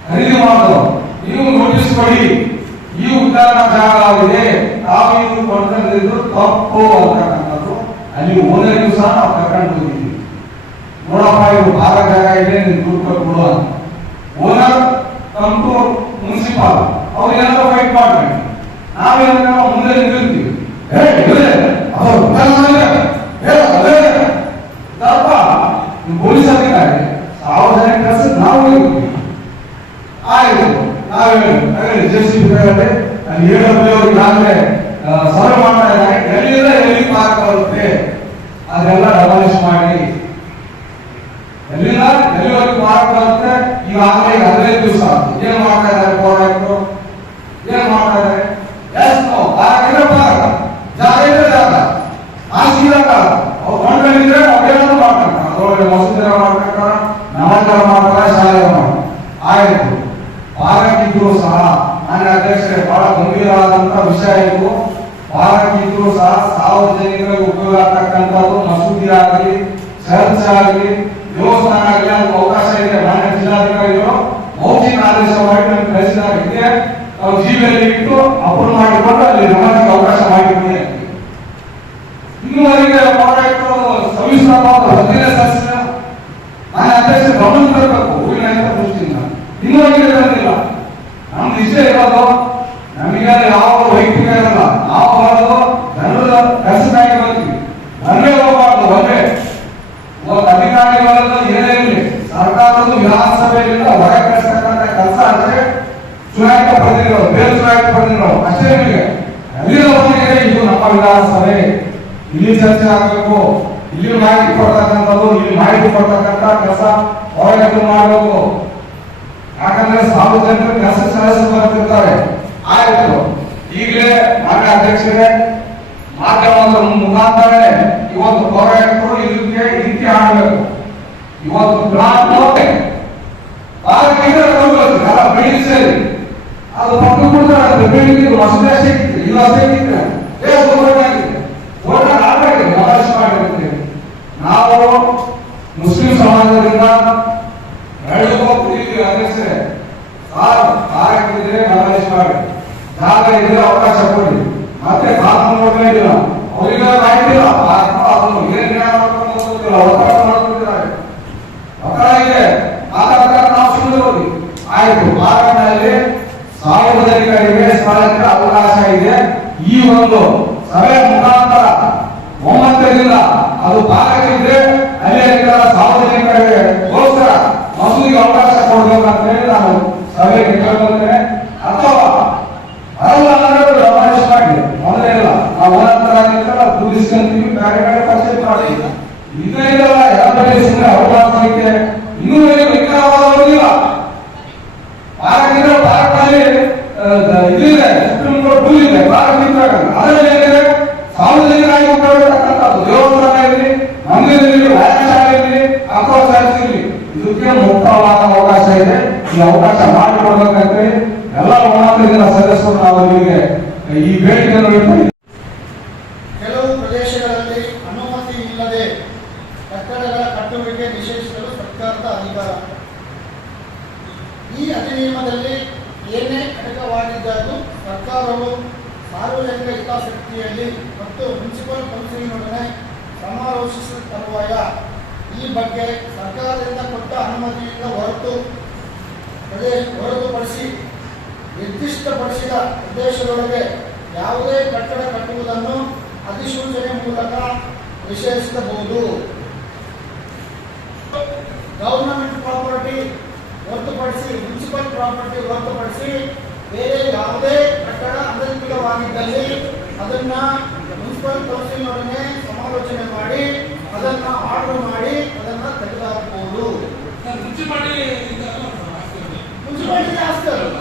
ಖರೀದಿ ಮಾಡೋದು. ನೀವು ನೋಟಿಸ್ ಕೊಡಿ, ಈ ಉದ್ಯಾನ ಜಾಗ ಆಗಿದೆ, ತಾವು ಇದು ಕೊಡ್ತಿದ್ದು ತಪ್ಪು ಅಂತಕ್ಕಂಥದ್ದು. ಅಲ್ಲಿ ಓನರಿಗೂ ಸಹ ನಾವು ಕರ್ಕೊಂಡು ಹೋಗಿದ್ದೀವಿ. ನೋಡಪ್ಪ, ಇದು ಭಾಗ ಜಾಗ ಇದೆ, ನೀವು ದುಡ್ಡು ಕೊಟ್ಬಿಡು ಅಂತ. ಓನರ್ ಕಂಪು ಮುನ್ಸಿಪಾಲ್ ಅವ್ರು ಏನಾದ್ರು ಫೈಟ್ ಮಾಡ್ಬೇಕು. ನಾವೇನ ಮುಂದೆ ನಿಂತಿರ್ತೀವಿ, ಪೊಲೀಸ್ ಅಧಿಕಾರಿ ಸಾರ್ವಜನಿಕ ಕೆಲಸ ನಾವು ಆಯ್ತು, ನಾವೇ JCB ಅಲ್ಲಿ AW ಅವ್ರಿಗೆ ಸರ್ವ್ ಮಾಡ್ತಾ ಇದ್ದಾರೆ. ಎಲ್ಲಿಂದ ಎಲ್ಲಿ ಪಾರ್ಕ್ ಬರುತ್ತೆ ಅದೆಲ್ಲ ಡೆಮಾಲಿಷ್ ಮಾಡಿ. ಎಲ್ಲಿಂದ ಎಲ್ಲಿವರೆಗೂ ಪಾರ್ಕ್ ಬರುತ್ತೆ ಈಗಾಗಲೇ 15 ದಿವಸ ಏನ್ ಮಾಡ್ತಾ ಇದ್ದಾರೆ ಪೌರಾಯುಕ್ತರು? ಏನ್ ಮಾಡ್ತಾ ಇದ್ದಾರೆ? ಎಸ್ ನೋ ಪಾರ್ಕ್ ಇದ್ರೆ ಪಾರ್ಕ್, ಜಾಗ ಇದ್ರೆ ಜಾಗ, ಆಸ್ತಿದಾಗ ಅವ್ರು ಕೊಂಡ್ಕೊಂಡಿದ್ರೆ ಅವ್ರೇನಾದ್ರು ಮಾಡ್ತಾರೆ. ಅದರೊಳಗೆ ಮಸೂದೆಲ್ಲ ಮಾಡ್ತಾರೆ, ನಮಸ್ಕಾರ ಮಾಡ್ತಾರೆ, ಶಾಲೆ ಮಾಡ್ತಾರೆ. ಆಯ್ತು, ಪಾರ್ಕ್ ಇದ್ರು ಸಹ ಮಾನ್ಯ ಅಧ್ಯಕ್ಷರೇ ಬಹಳ ಗಂಭೀರವಾದಂತ ವಿಷಯ ಇದು. ಪಾರ್ಕ್ ಇದ್ರು ಸಹ ಸಾರ್ವಜನಿಕರಿಗೆ ಉಪಯೋಗ ಆಗ್ತಕ್ಕಂಥದ್ದು ಮಸೂದಿ ಆಗಲಿ, ಚರ್ಚ್ ಆಗಲಿ, ದೇವಸ್ಥಾನ ಆಗಲಿ ಅದಕ್ಕೆ ಅವಕಾಶ ಇದೆ. ಮಾನ್ಯ ಜಿಲ್ಲಾಧಿಕಾರಿಗಳು ಮೌಖಿಕ ಆದೇಶ ಮಾಡಿ ನಮ್ಗೆ ಕಳಿಸಿದ್ದಾರೆ. ಇದೆ ನಾವು ಜೀವಿಯಲ್ಲಿ ಇಟ್ಟು ಅಪ್ರೂವ್ ಮಾಡಿಕೊಂಡು ಅಲ್ಲಿ ನಮಗೆ ಅವಕಾಶ ಮಾಡಿಕೊಡಿ. ಇನ್ನುವರೆಗೆ ಪೌರಾಯುಕ್ತರು ಸವಿಸ್ತಾರವಾದ 15 ಸದಸ್ಯರ ಮಾನ್ಯ ಅಧ್ಯಕ್ಷರು ಗಮನ ತರಬೇಕು ಊರಿನ ದೃಷ್ಟಿಯಿಂದ. ಇನ್ನುವರೆಗೆ ಇರೋದಿಲ್ಲ. ನಮ್ದು ಇಷ್ಟೇ ಇರೋದು, ನಮಗೆ ಯಾವ ವೈಯಕ್ತಿಕ ಇರಲ್ಲ. ನಾವು ಬರೋದು ಜನರ ಕೆಲಸಕ್ಕಾಗಿ ಬರ್ತೀವಿ. ಒಂದೇ ಹೋಗಬಾರ್ದು. ಒಂದೇ ಇವತ್ತು ಅಧಿಕಾರಿಗಳೆಲ್ಲ ಏನೇ ಇರಲಿ, ಸರ್ಕಾರದ ವಿಧಾನಸಭೆಯಿಂದ ಹೊರ ಕಳಿಸ್ತಕ್ಕಂಥ ಕೆಲಸ ಅಂದ್ರೆ ಚುನಾಯಿತ ಪ್ರತಿನಿಧಿಗಳು, ಬೇರೆ ಚುನಾಯಿತ ಪ್ರತಿನಿಧಿಗಳು ಅಷ್ಟೇ. ನಿಮಗೆ ಎಲ್ಲಿರೋ ಬಂದಿದೆ ಇದು ನಮ್ಮ ವಿಧಾನಸಭೆ, ಇಲ್ಲಿ ಚರ್ಚೆ ಆಗಬೇಕು, ಇಲ್ಲಿ ಮಾಹಿತಿ ಕೊಡ್ತಕ್ಕಂಥದ್ದು, ಇಲ್ಲಿ ಮಾಹಿತಿ ಕೊಡ್ತಕ್ಕಂಥ ಕೆಲಸ ಹೊರಗೆ ಮಾಡಬೇಕು. ಯಾಕಂದ್ರೆ ಸಾರ್ವಜನಿಕರು ಕೆಲಸ ಸದಸ್ಯರು ಬರ್ತಿರ್ತಾರೆ. ಆಯ್ತು, ಈಗಲೇ ಮಾನ್ಯ ಅಧ್ಯಕ್ಷರೇ ಮಾಧ್ಯಮದ ಮುಖಾಂತರ ಇವತ್ತು ಪೌರಾಯುಕ್ತರು ಇದಕ್ಕೆ ರೀತಿ ಆಗಬೇಕು. ಇವತ್ತು ಪ್ಲಾನ್ ನೋಡ್ತೆ ಬಿಲ್ಡಿಂಗ್ ಸೇರಿ ಅದು ಪಕ್ಕ ಕೊಡ್ತಾರೆ. ಬಿಲ್ಡಿಂಗ್ ಮಸೂದೆ ಸಿಕ್ಕಿತ್ತು, ಇದು ಸಿಕ್ಕಿತ್ತು, ಮಾಡಿರ್ತೇವೆ. ನಾವು ಮುಸ್ಲಿಂ ಸಮಾಜದಿಂದ ಹೇಳಬೇಕು ಅಧ್ಯಕ್ಷರೇ, ಆಗಿದ್ರೆ ಡೆಮಾಲಿಷ್ ಮಾಡಿ, ಜಾಗ ಇದ್ರೆ ಅವಕಾಶ ಕೊಡಿ. ಮತ್ತೆ ಕಾನೂನು ನೋಡ್ತಾ ಇದ್ದಿಲ್ಲ, ಅವರಿಗೆ ಆಯ್ತಿಲ್ಲ, ಅದು ಏನ್ ಅವಕಾಶ ಮಾಡ್ತಿದ್ದಾರೆ. ಮಕ್ಕಳಿಗೆ ನಾವು ಸುಮ್ಮನೆ ಆಯ್ತು. ಪಾರ್ಕ್ನಲ್ಲಿ ಸಾರ್ವಜನಿಕರಿಗೆ ಸ್ಥಳಕ್ಕೆ ಅವಕಾಶ ಇದೆ. ಈ ಒಂದು ಸಭೆ ಮುಖಾಂತರ ಒಮ್ಮತದಿಂದ ಅದು ಪಾರ್ಕ್ ಇದ್ರೆ ಅಲ್ಲೇ ಸಾರ್ವಜನಿಕರಿಗೆ ಗೋಸ್ಕರ ಮಸೂದಿಗೆ ಅವಕಾಶ ಕೊಡ್ಬೇಕಂತ ಹೇಳಿ ನಾನು ಸಭೆಗೆ ಕೇಳ್ಕೊಳ್ತೇನೆ. ಅಥವಾ ಅಲ್ಲ ಅಂದ್ರೆ ಡೆಮಾಲಿಷ್ ಮಾಡಿ, ಮೊದಲೇ ಇಲ್ಲ ನಾವು ಒಂದರ ಕೂಡಿಸ್ಕೊಂತೀವಿ, ಬೇರೆ ಬೇರೆ ಪರ್ಚೇಸ್ ಮಾಡ್ತೀವಿ. ಇದರಿಂದ ಎಲ್ಲ ಅವಕಾಶಕ್ಕೆ ಇನ್ನೂ ವಿಚಾರವಾದಿಲ್ಲ. ಪಾರ್ಕ್ ಇದ್ರೆ ಪಾರ್ಕ್ ನಲ್ಲಿ ಇದಿದೆ, ಸುಪ್ರೀಂ ಕೋರ್ಟ್ ರೂಲ್ ಇದೆ. ಪಾರ್ಕ್ ಇದ್ದಾಗ ಅದರಲ್ಲಿ ಏನಿದೆ, ಸಾರ್ವಜನಿಕರಾಗಿ ಉಪಯೋಗಿಸತಕ್ಕಂಥದ್ದು ದೇವಸ್ಥಾನ ಇರಲಿ, ಮಂದಿರ ಇರಲಿ, ವ್ಯಾಯಾಮಶಾಲೆ ಇರಲಿ, ಅಥವಾ ಚರ್ಚ್ ಇರಲಿ, ಇದಕ್ಕೆ ಮುಕ್ತವಾದ ಅವಕಾಶ ಇದೆ. ಈ ಅವಕಾಶ ಮಾಡಿಕೊಡ್ಬೇಕಂತ ಎಲ್ಲ ಒಮ್ಮತದಿಂದ ಸದಸ್ಯರು ನಾವು ನಿಮಗೆ ಈ ಬೇಡಿಕೆಯನ್ನು ಇಡ್ತೀವಿ. ಕೆಲವು ಪ್ರದೇಶಗಳಲ್ಲಿ ಅನುಮತಿ ಇಲ್ಲದೆ ಕಟ್ಟಡಗಳ ಕಟ್ಟುವಿಕೆ ನಿಷೇಧಿಸಲು ಸರ್ಕಾರದ ಅಧಿಕಾರ. ಈ ಅಧಿನಿಯಮದಲ್ಲಿ ಏನೇ ಅಡಕವಾಗಿದ್ದರೂ ಸರ್ಕಾರವು ಸಾರ್ವಜನಿಕ ಹಿತಾಸಕ್ತಿಯಲ್ಲಿ ಮತ್ತು ಮುನ್ಸಿಪಲ್ ಕೌನ್ಸಿಲ್ನೊಡನೆ ಸಮಾಲೋಚಿಸಿದ ತರುವಾಯ ಈ ಬಗ್ಗೆ ಸರ್ಕಾರದಿಂದ ಕೊಟ್ಟ ಅನುಮತಿಯಿಂದ ಹೊರತುಪಡಿಸಿ ನಿರ್ದಿಷ್ಟಪಡಿಸಿದ ಪ್ರದೇಶದೊಳಗೆ ಯಾವುದೇ ಕಟ್ಟಡ ಕಟ್ಟುವುದನ್ನು ಅಧಿಸೂಚನೆ ಮೂಲಕ ನಿಷೇಧಿಸಬಹುದು. ಗವರ್ನಮೆಂಟ್ ಪ್ರಾಪರ್ಟಿ ಹೊರತುಪಡಿಸಿ, ಮುನ್ಸಿಪಲ್ ಪ್ರಾಪರ್ಟಿ ಹೊರತುಪಡಿಸಿ ಬೇರೆ ಯಾವುದೇ ಕಟ್ಟಡ ಅನಧಿಕೃತವಾಗಿದ್ದಲ್ಲಿ ಅದನ್ನ ಮುನ್ಸಿಪಲ್ ಕೌನ್ಸಿಲ್ನೊಡನೆ ಸಮಾಲೋಚನೆ ಮಾಡಿ ಅದನ್ನ ಆರ್ಡರ್ ಮಾಡಿ ಅದನ್ನ ತೆಗೆದುಹಾಕಬಹುದು. ಮುನ್ಸಿಪಾಲಿಟಿ ಆಸ್ತಿ ಅಲ್ಲ,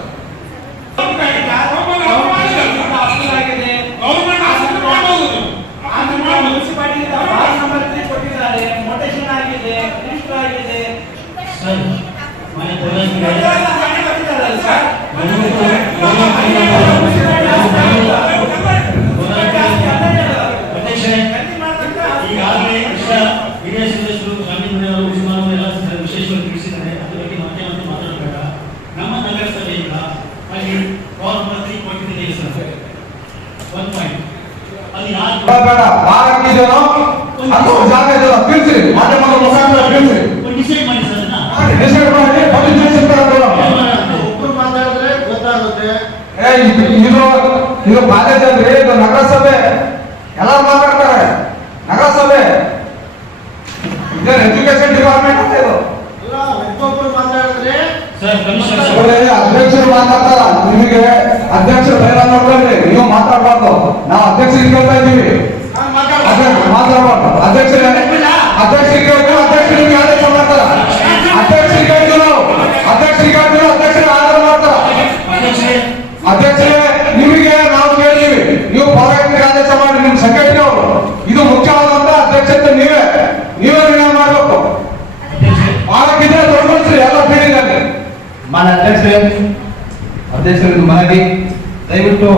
ಮುನ್ಸಿಪಾಲಿಟಿ ಕೊಟ್ಟಿದ್ದಾರೆ, ಮೊಟೇಷನ್ ಆಗಿದೆ, ರಿಜಿಸ್ಟರ್ ಆಗಿದೆ. ಈಗಾಗಲೇ ಹಿರಿಯ ಸದಸ್ಯರು ಗಾಂಧಿನಗರ ಉಸ್ಮಾನ್ ಎಲ್ಲ ವಿಶೇಷವಾಗಿ ತಿಳಿಸಿದ್ದಾರೆ. ಅದ್ರ ಬಗ್ಗೆ ಮತ್ತೆ ಮಾತಾಡಬೇಡ. ನಮ್ಮ ನಗರಸಭೆಯಿಂದ ಅಲ್ಲಿ ಗೌರ್ಮೆಂಟ್ ಕೊಟ್ಟಿದೆ ಸರ್ 1 ಪಾಯಿಂಟ್. ಅದು ಯಾರು ಪಾರ್ಕ್ ಇದೆಯೋ ಅಥವಾ ಜಾಗ ಇದೆಯೋ ತಿಳಿಸಿ, ಮಾಧ್ಯಮದ ಮುಖಾಂತರ ತಿಳಿಸಿ, ಡಿಸೈಡ್ ಮಾಡಿ ಸರ್. ಡಿಸೈಡ್ ಮಾಡಿ ಒಬ್ಬರು ಮಾತಾಡಿದ್ರೆ ಗೊತ್ತಾಗುತ್ತೆ. ಇದು ಕಾಲೇಜ್ ಅಂದ್ರೆ ಇದು ನಗರಸಭೆ, ಎಲ್ಲರೂ ಮಾತಾಡ್ತಾರೆ. ನಗರಸಭೆ ಎಜುಕೇಶನ್ ಡಿಪಾರ್ಟ್ಮೆಂಟ್ ಅಂತ ಇದು. ಒಬ್ಬೊಬ್ಬರು ಮಾತಾಡಿದ್ರೆ ಸರ್ ಅಧ್ಯಕ್ಷರು ಮಾತಾಡ್ತಾರ, ನಿಮಗೆ ಅಧ್ಯಕ್ಷರು ಬೇರೆ ನೋಡ್ಕೊಂಡ್ರಿ, ನೀವು ಮಾತಾಡ ಮಾತಾಡಬಾರ್ದು. ನಾವು ಅಧ್ಯಕ್ಷರಿಗೆ ಕೇಳ್ತಾ ಇದ್ದೀವಿ, ಮಾತಾಡಬಾರ್ದು. ಅಧ್ಯಕ್ಷರಿಗೆ ಅಧ್ಯಕ್ಷರಿಗೆ ಆದೇಶ ಮಾಡ್ತಾರ, ಅಧ್ಯಕ್ಷರಿಗೆ ಹೇಳ್ತೀವಿ ನಾವು, ಅಧ್ಯಕ್ಷರಿಗೆ ಅಧ್ಯಕ್ಷರಿಗೆ ಆಧಾರ ಮಾಡ್ತಾರ. ಅಧ್ಯಕ್ಷರೇ ನಿಮಗೆ ನಾವು ಕೇಳ್ತೀವಿ, ನೀವು ಪೌರಾಯುಕ್ತರಿಗೆ ಆದೇಶ ಮಾಡಿ, ನಿಮ್ ಸೆಕ್ರೆಟರಿ ಅವರು, ಇದು ಮುಖ್ಯವಾದಂತ ಅಧ್ಯಕ್ಷತೆ ನೀವೇ ನಿರ್ಣಯ ಮಾಡಬೇಕು. ಮಾಡಕ್ಕಿದ್ರೆ ದೊಡ್ಡ ಮನುಷ್ಯರು ಎಲ್ಲ ಬೇಡಿದ್ದಾರೆ. ಮಾನ್ಯ ಅಧ್ಯಕ್ಷರಿಗೆ ಮನವಿ, ದಯವಿಟ್ಟು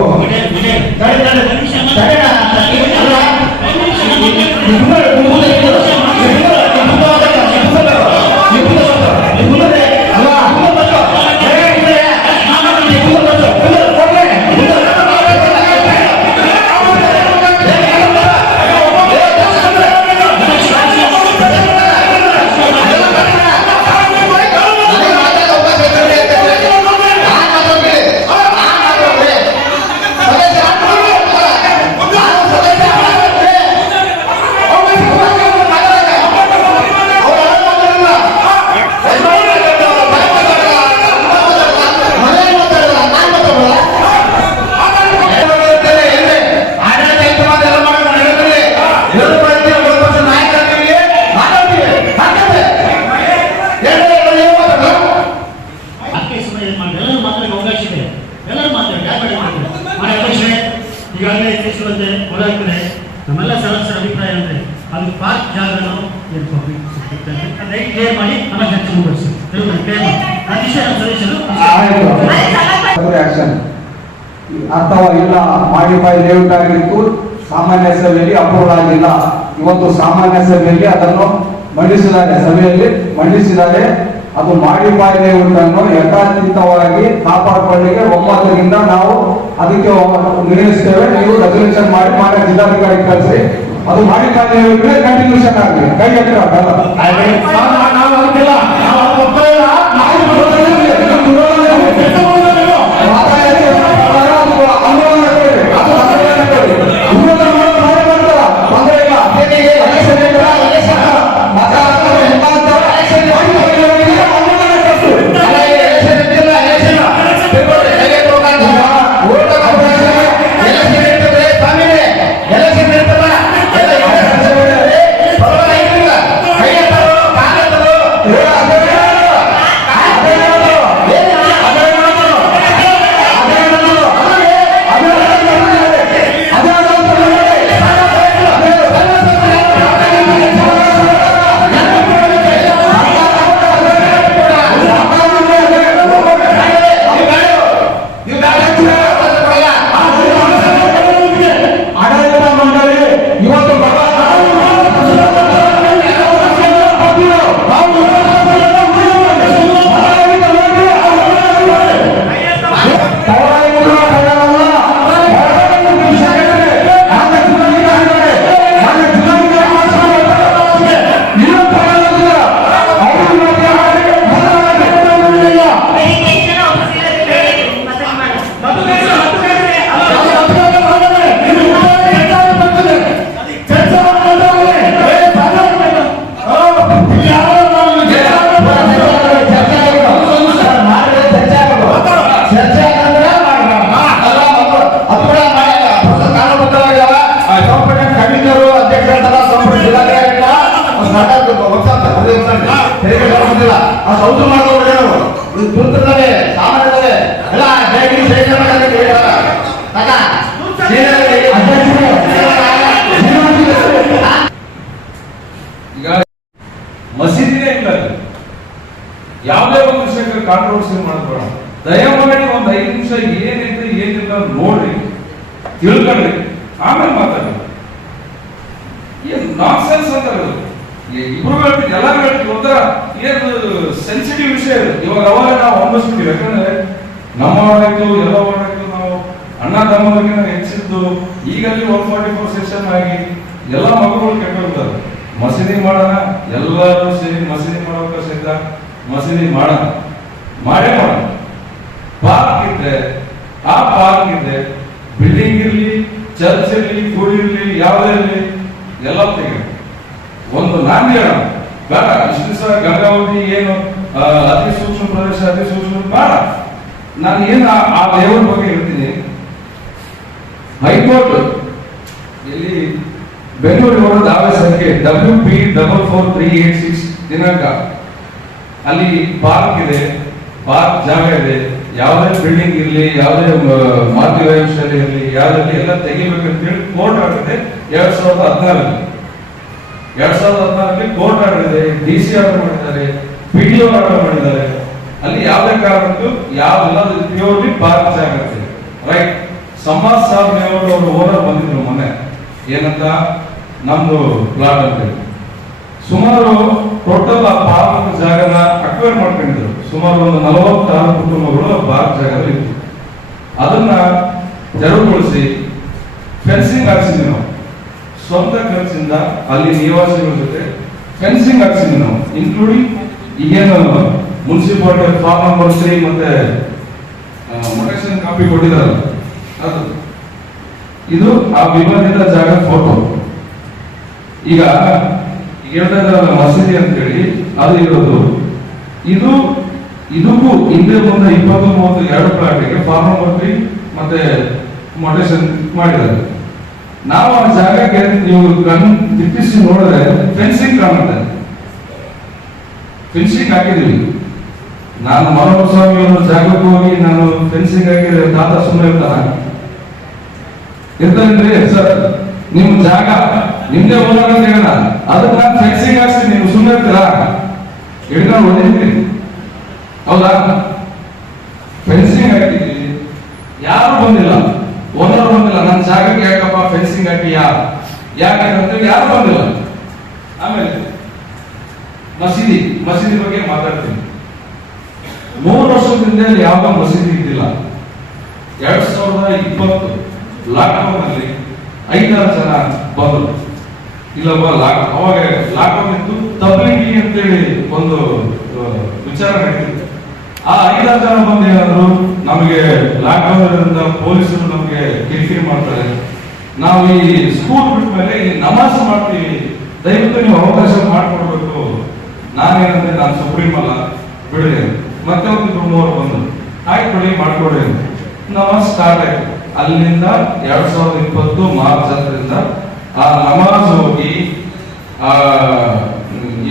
ನಮ್ಮೆಲ್ಲ ಸದಸ್ಯರ ಅಭಿಪ್ರಾಯ ಅಂದ್ರೆ ಅದು ಪಾರ್ಕ್ ಜಾಗವನ್ನು ಕ್ಲಿಯರ್ ಮಾಡಿ ನಮ್ಮ ಚರ್ಚೆ ಮುಂದುವರಿಸಿ ಅಥವಾ ಇಲ್ಲ ಮಾಡಿಫೈ ಲೇಔಟ್ ಆಗಿತ್ತು, ಸಾಮಾನ್ಯ ಸಭೆಯಲ್ಲಿ ಅಪ್ರೂವಲ್ ಆಗಿಲ್ಲ. ಇವತ್ತು ಸಾಮಾನ್ಯ ಸಭೆಯಲ್ಲಿ ಅದನ್ನು ಮಂಡಿಸಿದ್ದಾರೆ, ಸಭೆಯಲ್ಲಿ ಮಂಡಿಸಿದ್ದಾರೆ. ಅದು ಮಾಡಿಫೈ ಲೇಔಟ್ ಅನ್ನು ಯಥಾತೀತವಾಗಿ ಕಾಪಾಡಿಕೊಳ್ಳಿಕ್ಕೆ ಒಮ್ಮತದಿಂದ ನಾವು ಅದಕ್ಕೆ ನಿರ್ಣಯಿಸ್ತೇವೆ. ನೀವು ರೆಸಲ್ಯೂಷನ್ ಮಾಡಿ ಮಾನ್ಯ ಜಿಲ್ಲಾಧಿಕಾರಿ ಕಳಿಸಿ, ಅದು ಮಾಡಿಫೈ ಲೇಔಟ್ ಕಂಟಿನ್ಯೂಷನ್ ಆಗಲಿ. ಕೈ ಮಸೀದಿನೇ ಇಲ್ಲ, ಯಾವುದೇ ಒಂದು ವಿಷಯಕ್ಕೆ ಕಾಂಟ್ರವರ್ಸಿ ಮಾಡಬೇಡ. ದಯಮಾಡಿ ಒಂದು 5 ನಿಮಿಷ ಏನಿದೆ ಏನಿಲ್ಲ ನೋಡ್ರಿ, ತಿಳ್ಕೊಳ್ರಿ, ಆಮೇಲೆ ಮಾತಾಡಿ. ಏನ್ ನಾನ್ ಸೆನ್ಸ್ ಅಂತ ಇಬ್ರು ಹೇಳ್ತೀವಿ, ಎಲ್ಲರೂ ಹೇಳ್ತೀವಿ. ಒಂಥರ ಏನು ಸೆನ್ಸಿಟಿವ್ ವಿಷಯ ಇದು. ಅವಾಗ ನಾವು ಹೊಂದಿಸ್ಬಿಟ್ಟಿವಿ. ಯಾಕಂದ್ರೆ ನಮ್ಮ ಆಯ್ತು, ಎಲ್ಲ ಆಯ್ತು, ನಾವು ಅಣ್ಣ ತಮ್ಮನಿಗೆ ಹೆಚ್ಚಿದ್ದು. ಈಗಲ್ಲಿ 144 ಸೆಷನ್ ಆಗಿ ಎಲ್ಲ ಮಕ್ಕಳು ಕೆಟ್ಟೋಗ್ತಾರೆ. ಮಸೀದಿ ಮಾಡೋಣ, ಎಲ್ಲರೂ ಸೇರಿ ಮಸೀದಿ ಮಾಡೋಕೆ ಸಿದ್ಧ, ಮಸೀದಿ ಮಾಡೋಣ, ಮಾಡೇ ಮಾಡೋಣ. ಪಾರ್ಕ್ ಇದೆ, ಆ ಪಾರ್ಕ್ ಇದೆ, ಬಿಲ್ಡಿಂಗ್ ಇರ್ಲಿ, ಚರ್ಚ್ ಇರ್ಲಿ, ಗುಡಿ ಇರ್ಲಿ, ಯಾವುದೇ ಇರ್ಲಿ, ಎಲ್ಲ ತೆಗೆದು ಒಂದು ನಾಂದಿ ಹೇಳೋಣ. ಬೇಡ ಇಷ್ಟು ದಿವಸ ಗಂಗಾವತಿ ಏನು ಅತಿ ಸೂಕ್ಷ್ಮ ಪ್ರದೇಶ, ಅತಿ ಸೂಕ್ಷ್ಮ ಬೇಡ. ನಾನು ಏನು ಆ ಲೇಔಟ್ ಬಗ್ಗೆ ಹೇಳ್ತೀನಿ. 5 ಇಲ್ಲಿ ಬೆಂಗಳೂರಿನ ದಾವೆ ಸಂಖ್ಯೆ WP444386 ದಿನಾಂಕ ಅಲ್ಲಿ ಪಾರ್ಕ್ ಇದೆ, ಪಾರ್ಕ್ ಜಾಗ ಇದೆ, ಯಾವುದೇ ಬಿಲ್ಡಿಂಗ್ ಇರಲಿ, ಯಾವುದೇ ಮಾತೃ ವ್ಯವಸ್ಥೆ ಇರಲಿ, ಯಾವುದೇ ಎಲ್ಲ ತೆಗಿಬೇಕಂತ ಹೇಳಿ ಕೋರ್ಟ್ ಆರ್ಡರ್ ಇದೆ 2014 ಕೋರ್ಟ್ ಆರ್ಡರ್ ಇದೆ, DC ಆರ್ಡರ್ ಮಾಡಿದ್ದಾರೆ, PDO ಆರ್ಡರ್ ಮಾಡಿದ್ದಾರೆ. ಅಲ್ಲಿ ಯಾವುದೇ ಕಾರಣಕ್ಕೂ ಯಾವೆಲ್ಲ ಪ್ಯೂರ್ಲಿ ಪಾರ್ಕ್ ಜಾಗ ಇದೆ. ರೈಟ್. ಸಮಾಜ್ ಸಾಬ್ ನೇವಡ್ ಅವರು ಓನರ್ ಬಂದಿದ್ರು ಮೊನ್ನೆ, ಏನಂತ ನಮ್ದು ಪ್ಲಾಟ್ ಅಂತ ಹೇಳಿ ಸುಮಾರು ಟೋಟಲ್ ಆ ಪಾರ್ಕ್ ಜಾಗನ ಅಕ್ವೈರ್ ಮಾಡ್ಕೊಂಡಿದ್ರು. ಸುಮಾರು ಒಂದು 46 ಕುಟುಂಬಗಳು ಪಾರ್ಕ್ ಜಾಗದಲ್ಲಿ ಇತ್ತು. ಅದನ್ನ ತೆರವುಗೊಳಿಸಿ ಫೆನ್ಸಿಂಗ್ ಹಾಕ್ಸಿದ್ವಿ ನಾವು. ಸ್ವಂತ ಖರ್ಚಿಂದ ಅಲ್ಲಿ ನಿವಾಸಿಗಳ ಜೊತೆ ಫೆನ್ಸಿಂಗ್ ಹಾಕ್ಸಿದ್ವಿ ನಾವು, ಇನ್ಕ್ಲೂಡಿಂಗ್ ಈಗೇನು ಮುನ್ಸಿಪಾಲಿಟಿ ಫಾರ್ಮ್ ನಂಬರ್ 3 ಮತ್ತೆ ಮೊಟೇಷನ್ ಕಾಪಿ ಕೊಟ್ಟಿದಾರಲ್ಲ ಅದು, ಇದು ಆ ವಿವಾದಿತ ಜಾಗ ಫೋಟೋ. ಈಗ ಹೇಳ್ತಾ ಇದ್ದಾರಲ್ಲ ಮಸೀದಿ ಅಂತ ಹೇಳಿ, ಅದು ಇರೋದು ಇದು. ಇದಕ್ಕೂ ಹಿಂದೆ ಮುಂದೆ 20-32 ಪ್ಲಾಟ್ಗೆ ಫಾರ್ಮ್ ನಂಬರ್ 3 ಮತ್ತೆ ಮೊಟೇಷನ್ ಮಾಡಿದ್ದಾರೆ. ನಾವು ಆ ಜಾಗಕ್ಕೆ ನೀವು ಕಣ್ ದಿಟ್ಟಿಸಿ ನೋಡಿದ್ರೆ ಫೆನ್ಸಿಂಗ್ ಕಾಣುತ್ತೆ, ಫೆನ್ಸಿಂಗ್ ಹಾಕಿದೀವಿ. ನಾನು ಮನೋಹರ ಸ್ವಾಮಿ ಅವರ ಜಾಗಕ್ಕೆ ಹೋಗಿ ನಾನು ಫೆನ್ಸಿಂಗ್ ಹಾಕಿದ್ರೆ ತಾತ ಸುಮ್ಮನೆ ಇರ್ತಾರೇನ್ರಿ? ಸರ್ ನಿಮ್ ಜಾಗ ನಿಮ್ದೇ ಓನರ್ ಅಂತ ಹೇಳ, ಅದಕ್ಕೆ ನಾನು ಫೆನ್ಸಿಂಗ್ ಹಾಕ್ಸ್ತೀನಿ, ನೀವು ಸುಮ್ಮನೆ ಇರ್ತೀರಾ? ಹಿಡ್ಕೊಂಡು ಹೊಡಿತೀರಿ, ಹೌದಾ? ಫೆನ್ಸಿಂಗ್ ಹಾಕಿದ್ದೀವಿ, ಯಾರು ಬಂದಿಲ್ಲ, ಓನರ್ ಬಂದಿಲ್ಲ. ನನ್ನ ಜಾಗಕ್ಕೆ ಯಾಕಪ್ಪ ಫೆನ್ಸಿಂಗ್ ಹಾಕಿ ಯಾಕಂದ್ರೆ ಯಾರು ಬಂದಿಲ್ಲ. ಆಮೇಲೆ ಮಸೀದಿ ಬಗ್ಗೆ ಮಾತಾಡ್ತೀನಿ. 3 ವರ್ಷದಿಂದ ಯಾವ ಮಸೀದಿ ಇದ್ದಿಲ್ಲ. 2020 ಲಾಕ್ಡೌನ್ ಅಲ್ಲಿ 5-6 ಜನ ಬಂದರು. ಇಲ್ಲಪ್ಪ ಅವಾಗ ಲಾಕ್ಡೌನ್ ಇತ್ತು, ತಬ್ಲಿಗಿ ಅಂತೇಳಿ ಒಂದು ವಿಚಾರ ನಡೀತಿತ್ತು. ಆ 5-6 ಜನ ಬಂದು ಏನಾದ್ರು ನಮಗೆ ಲಾಕ್ಡೌನ್ ಇರೋದ್ರಿಂದ ಪೊಲೀಸರು ನಮಗೆ ಕಿರಿಕಿರಿ ಮಾಡ್ತಾರೆ, ನಾವು ಈ ಸ್ಕೂಲ್ ಬಿಟ್ಟ ಮೇಲೆ ಈ ನಮಾಜ್ ಮಾಡ್ತೀವಿ, ದಯವಿಟ್ಟು ನೀವು ಅವಕಾಶ ಮಾಡ್ಕೊಡ್ಬೇಕು. ನಾನೇನಂದ್ರೆ ನಾನು ಸುಪ್ರೀಂ ಅಲ್ಲ, ಬಿಡ್ರಿ. ಮತ್ತೆ ಒಂದು 3 ಬಂದರು, ಆಯ್ತು ಬಿಡಿ ಮಾಡ್ಕೊಡ್ರಿ. ನಮಾಜ್ ಸ್ಟಾರ್ಟ್ ಆಯ್ತು. ಅಲ್ಲಿಂದ 2020 ಮಾರ್ಚ್ 10ರಿಂದ ಆ ನಮಾಜ್ ಹೋಗಿ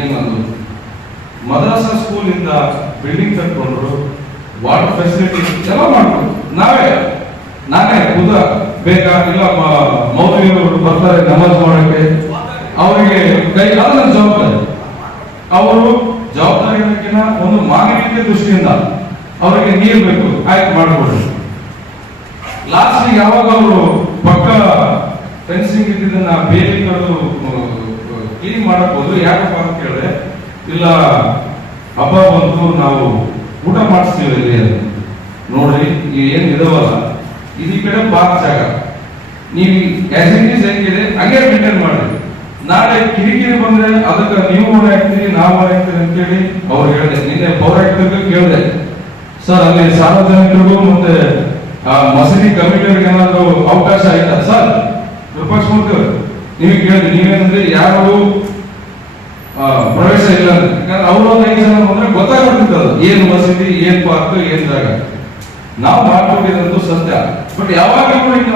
ಏನದು ಮದ್ರಸಾ ಸ್ಕೂಲ್ ಇಂದ ಬಿಲ್ಡಿಂಗ್ ಕಟ್ಕೊಂಡ್ರು, ವಾಟರ್ ಫೆಸಿಲಿಟಿ ಎಲ್ಲ ಮಾಡ್ಕೊಂಡು ನಾನೇ ಖುದ ಬೇಕಾ ಇಲ್ಲ ಮೌಲ್ಯಗಳು ಬರ್ತಾರೆ ನಮಾಜ್ ಮಾಡಕ್ಕೆ, ಅವರಿಗೆ ಕೈ ನನ್ನ ಜವಾಬ್ದಾರಿ. ಅವರು ಜವಾಬ್ದಾರಿಗಿನ ಒಂದು ಮಾನವೀಯತೆ ದೃಷ್ಟಿಯಿಂದ ಅವರಿಗೆ ನೀರು ಬೇಕು, ಆಯ್ತು ಮಾಡ್ಕೊಡ್ರಿ. ಲಾಸ್ಟ್ ಯಾವಾಗ ಅವರು ಪಕ್ಕ ಫೆನ್ಸಿಂಗ್ ಇದ್ದಿದ್ದನ್ನ ಬೇಲಿಗಳು ಕ್ಲೀನ್ ಮಾಡಕ್ ಹೋದ್ರು. ಯಾಕಪ್ಪ ಅಂತ ಕೇಳಿದ್ರೆ, ಇಲ್ಲ ಹಬ್ಬ ಬಂತು ನಾವು ಊಟ ಮಾಡಿಸ್ತೀವಿ ಇಲ್ಲಿ ನೋಡ್ರಿ, ಏನ್ ಇದಾವಲ್ಲ ಇದು ಈ ಕಡೆ ಪಾರ್ಕ್ ಜಾಗ, ನೀವು ಆಕ್ಟಿವಿಟೀಸ್ ಹೆಂಗಿದೆ ಹಂಗೆ ಮೇಂಟೈನ್ ಮಾಡ್ರಿ. ನಾಳೆ ಕಿರಿಕಿರಿ ಬಂದ್ರೆ ಅದಕ್ಕೆ ನೀವು ಹೊಣೆ ಹಾಕ್ತೀರಿ, ನಾವು ಹೊಣೆ ಹಾಕ್ತೀರಿ ಅಂತೇಳಿ ಅವ್ರು ಹೇಳಿದೆ. ನಿನ್ನೆ ಪೌರಾಯುಕ್ತರಿಗೆ ಕೇಳಿದೆ, ಸರ್ ಅಲ್ಲಿ ಸಾರ್ವಜನಿಕರಿಗೂ ಮತ್ತೆ ಮಸೀದಿ ಕಮಿಟಿಯವ್ರಿಗೆ ಏನಾದ್ರು ಅವಕಾಶ ಆಯ್ತಾ? ಸರ್ ವಿಪಕ್ಷ ಮಂತ್ರಿ ನಿಮಗೆ ಕೇಳಿದ್ರಿ, ನೀವೇನಂದ್ರೆ ಯಾರು ಪ್ರವೇಶ ಇಲ್ಲ ಅಂತ. ಯಾಕಂದ್ರೆ ಅವರು ಒಂದು 5 ಜನ ಬಂದ್ರೆ ಗೊತ್ತಾಗ್ಬಿಡ್ತಿತ್ತು ಏನ್ ಮಸೀದಿ, ಏನ್ ಪಾರ್ಕ್, ಏನ್ ಜಾಗ. ನಾವು ಮಾಡ್ಕೊಂಡಿರೋದು ಸತ್ಯ. ಬಟ್ ಯಾವಾಗಲೂ ಹಿಂಗ್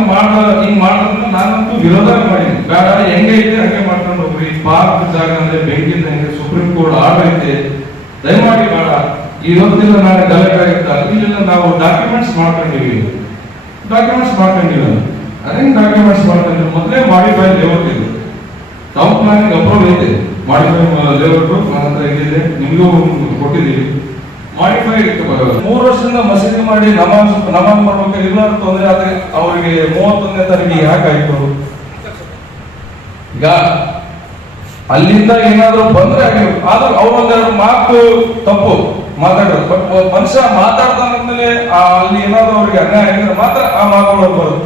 ಮಾಡೋದನ್ನ ನಾನಂತೂ ವಿರೋಧ ಮಾಡೀನಿ. ಬೇಡ, ಹೆಂಗೈತೆ ಹಂಗೆ ಮಾಡ್ಕೊಂಡು ಹೋಗ್ರಿ. ಪಾರ್ಕ್ ಜಾಗ ಅಂದ್ರೆ ಬೆಂಕಿಂದ ಹೆಂಗೆ ಸುಪ್ರೀಂ ಕೋರ್ಟ್ ಆರ್ಡರ್ ಐತೆ, ದಯಮಾಡಿ ಬೇಡ. ಇವತ್ತಿನ ನಾಳೆ ಗಲಾಟೆ ಆಗುತ್ತಾ? ಇಲ್ಲ, ನಾವು ಡಾಕ್ಯುಮೆಂಟ್ಸ್ ಮಾಡ್ಕೊಂಡಿವಿ. ಅದೇನ್ ಡಾಕ್ಯುಮೆಂಟ್ಸ್ ಮಾಡ್ಕೊಂಡಿವಿ? ಮೊದಲೇ ಮಾಡಿಫೈ ಲೇಔಟ್ ಇದು, ಟೌನ್ ಪ್ಲಾನಿಂಗ್ ಅಪ್ರೂವ್ ಐತೆ. ಮಾಡಿಫೈ ಲೇಔಟ್ ನನ್ನ ಹತ್ರ ಇದೆ, ನಿಮಗೂ ಕೊಟ್ಟಿದ್ದೀವಿ. ಮಾಡಿಫೈ 3 ವರ್ಷದಿಂದ ಮಸೀದಿ ಮಾಡಿ ನಮಾಜ್ ಮಾಡ್ಬೇಕು, ಇಲ್ಲಾರು ತೊಂದರೆ ಆದ್ರೆ ಅವರಿಗೆ 31ನೇ ತಾರೀಕಿಗೆ ಯಾಕಾಯ್ತು? ಈಗ ಅಲ್ಲಿಂದ ಏನಾದ್ರು ಬಂದ್ರೆ ಆದ್ರೂ ಅವ್ರೊಂದೆರಡು ಮಾತು ತಪ್ಪು ಮಾತಾಡೋದು. ಬಟ್ ಮನುಷ್ಯ ಮಾತಾಡ್ತಾನೆ ಅಲ್ಲಿ ಏನಾದ್ರು ಅವ್ರಿಗೆ ಅನ್ಯಾಯ ಆಗಿದ್ರೆ ಮಾತ್ರ ಆ ಮಾತುಗಳು ಬರೋದು.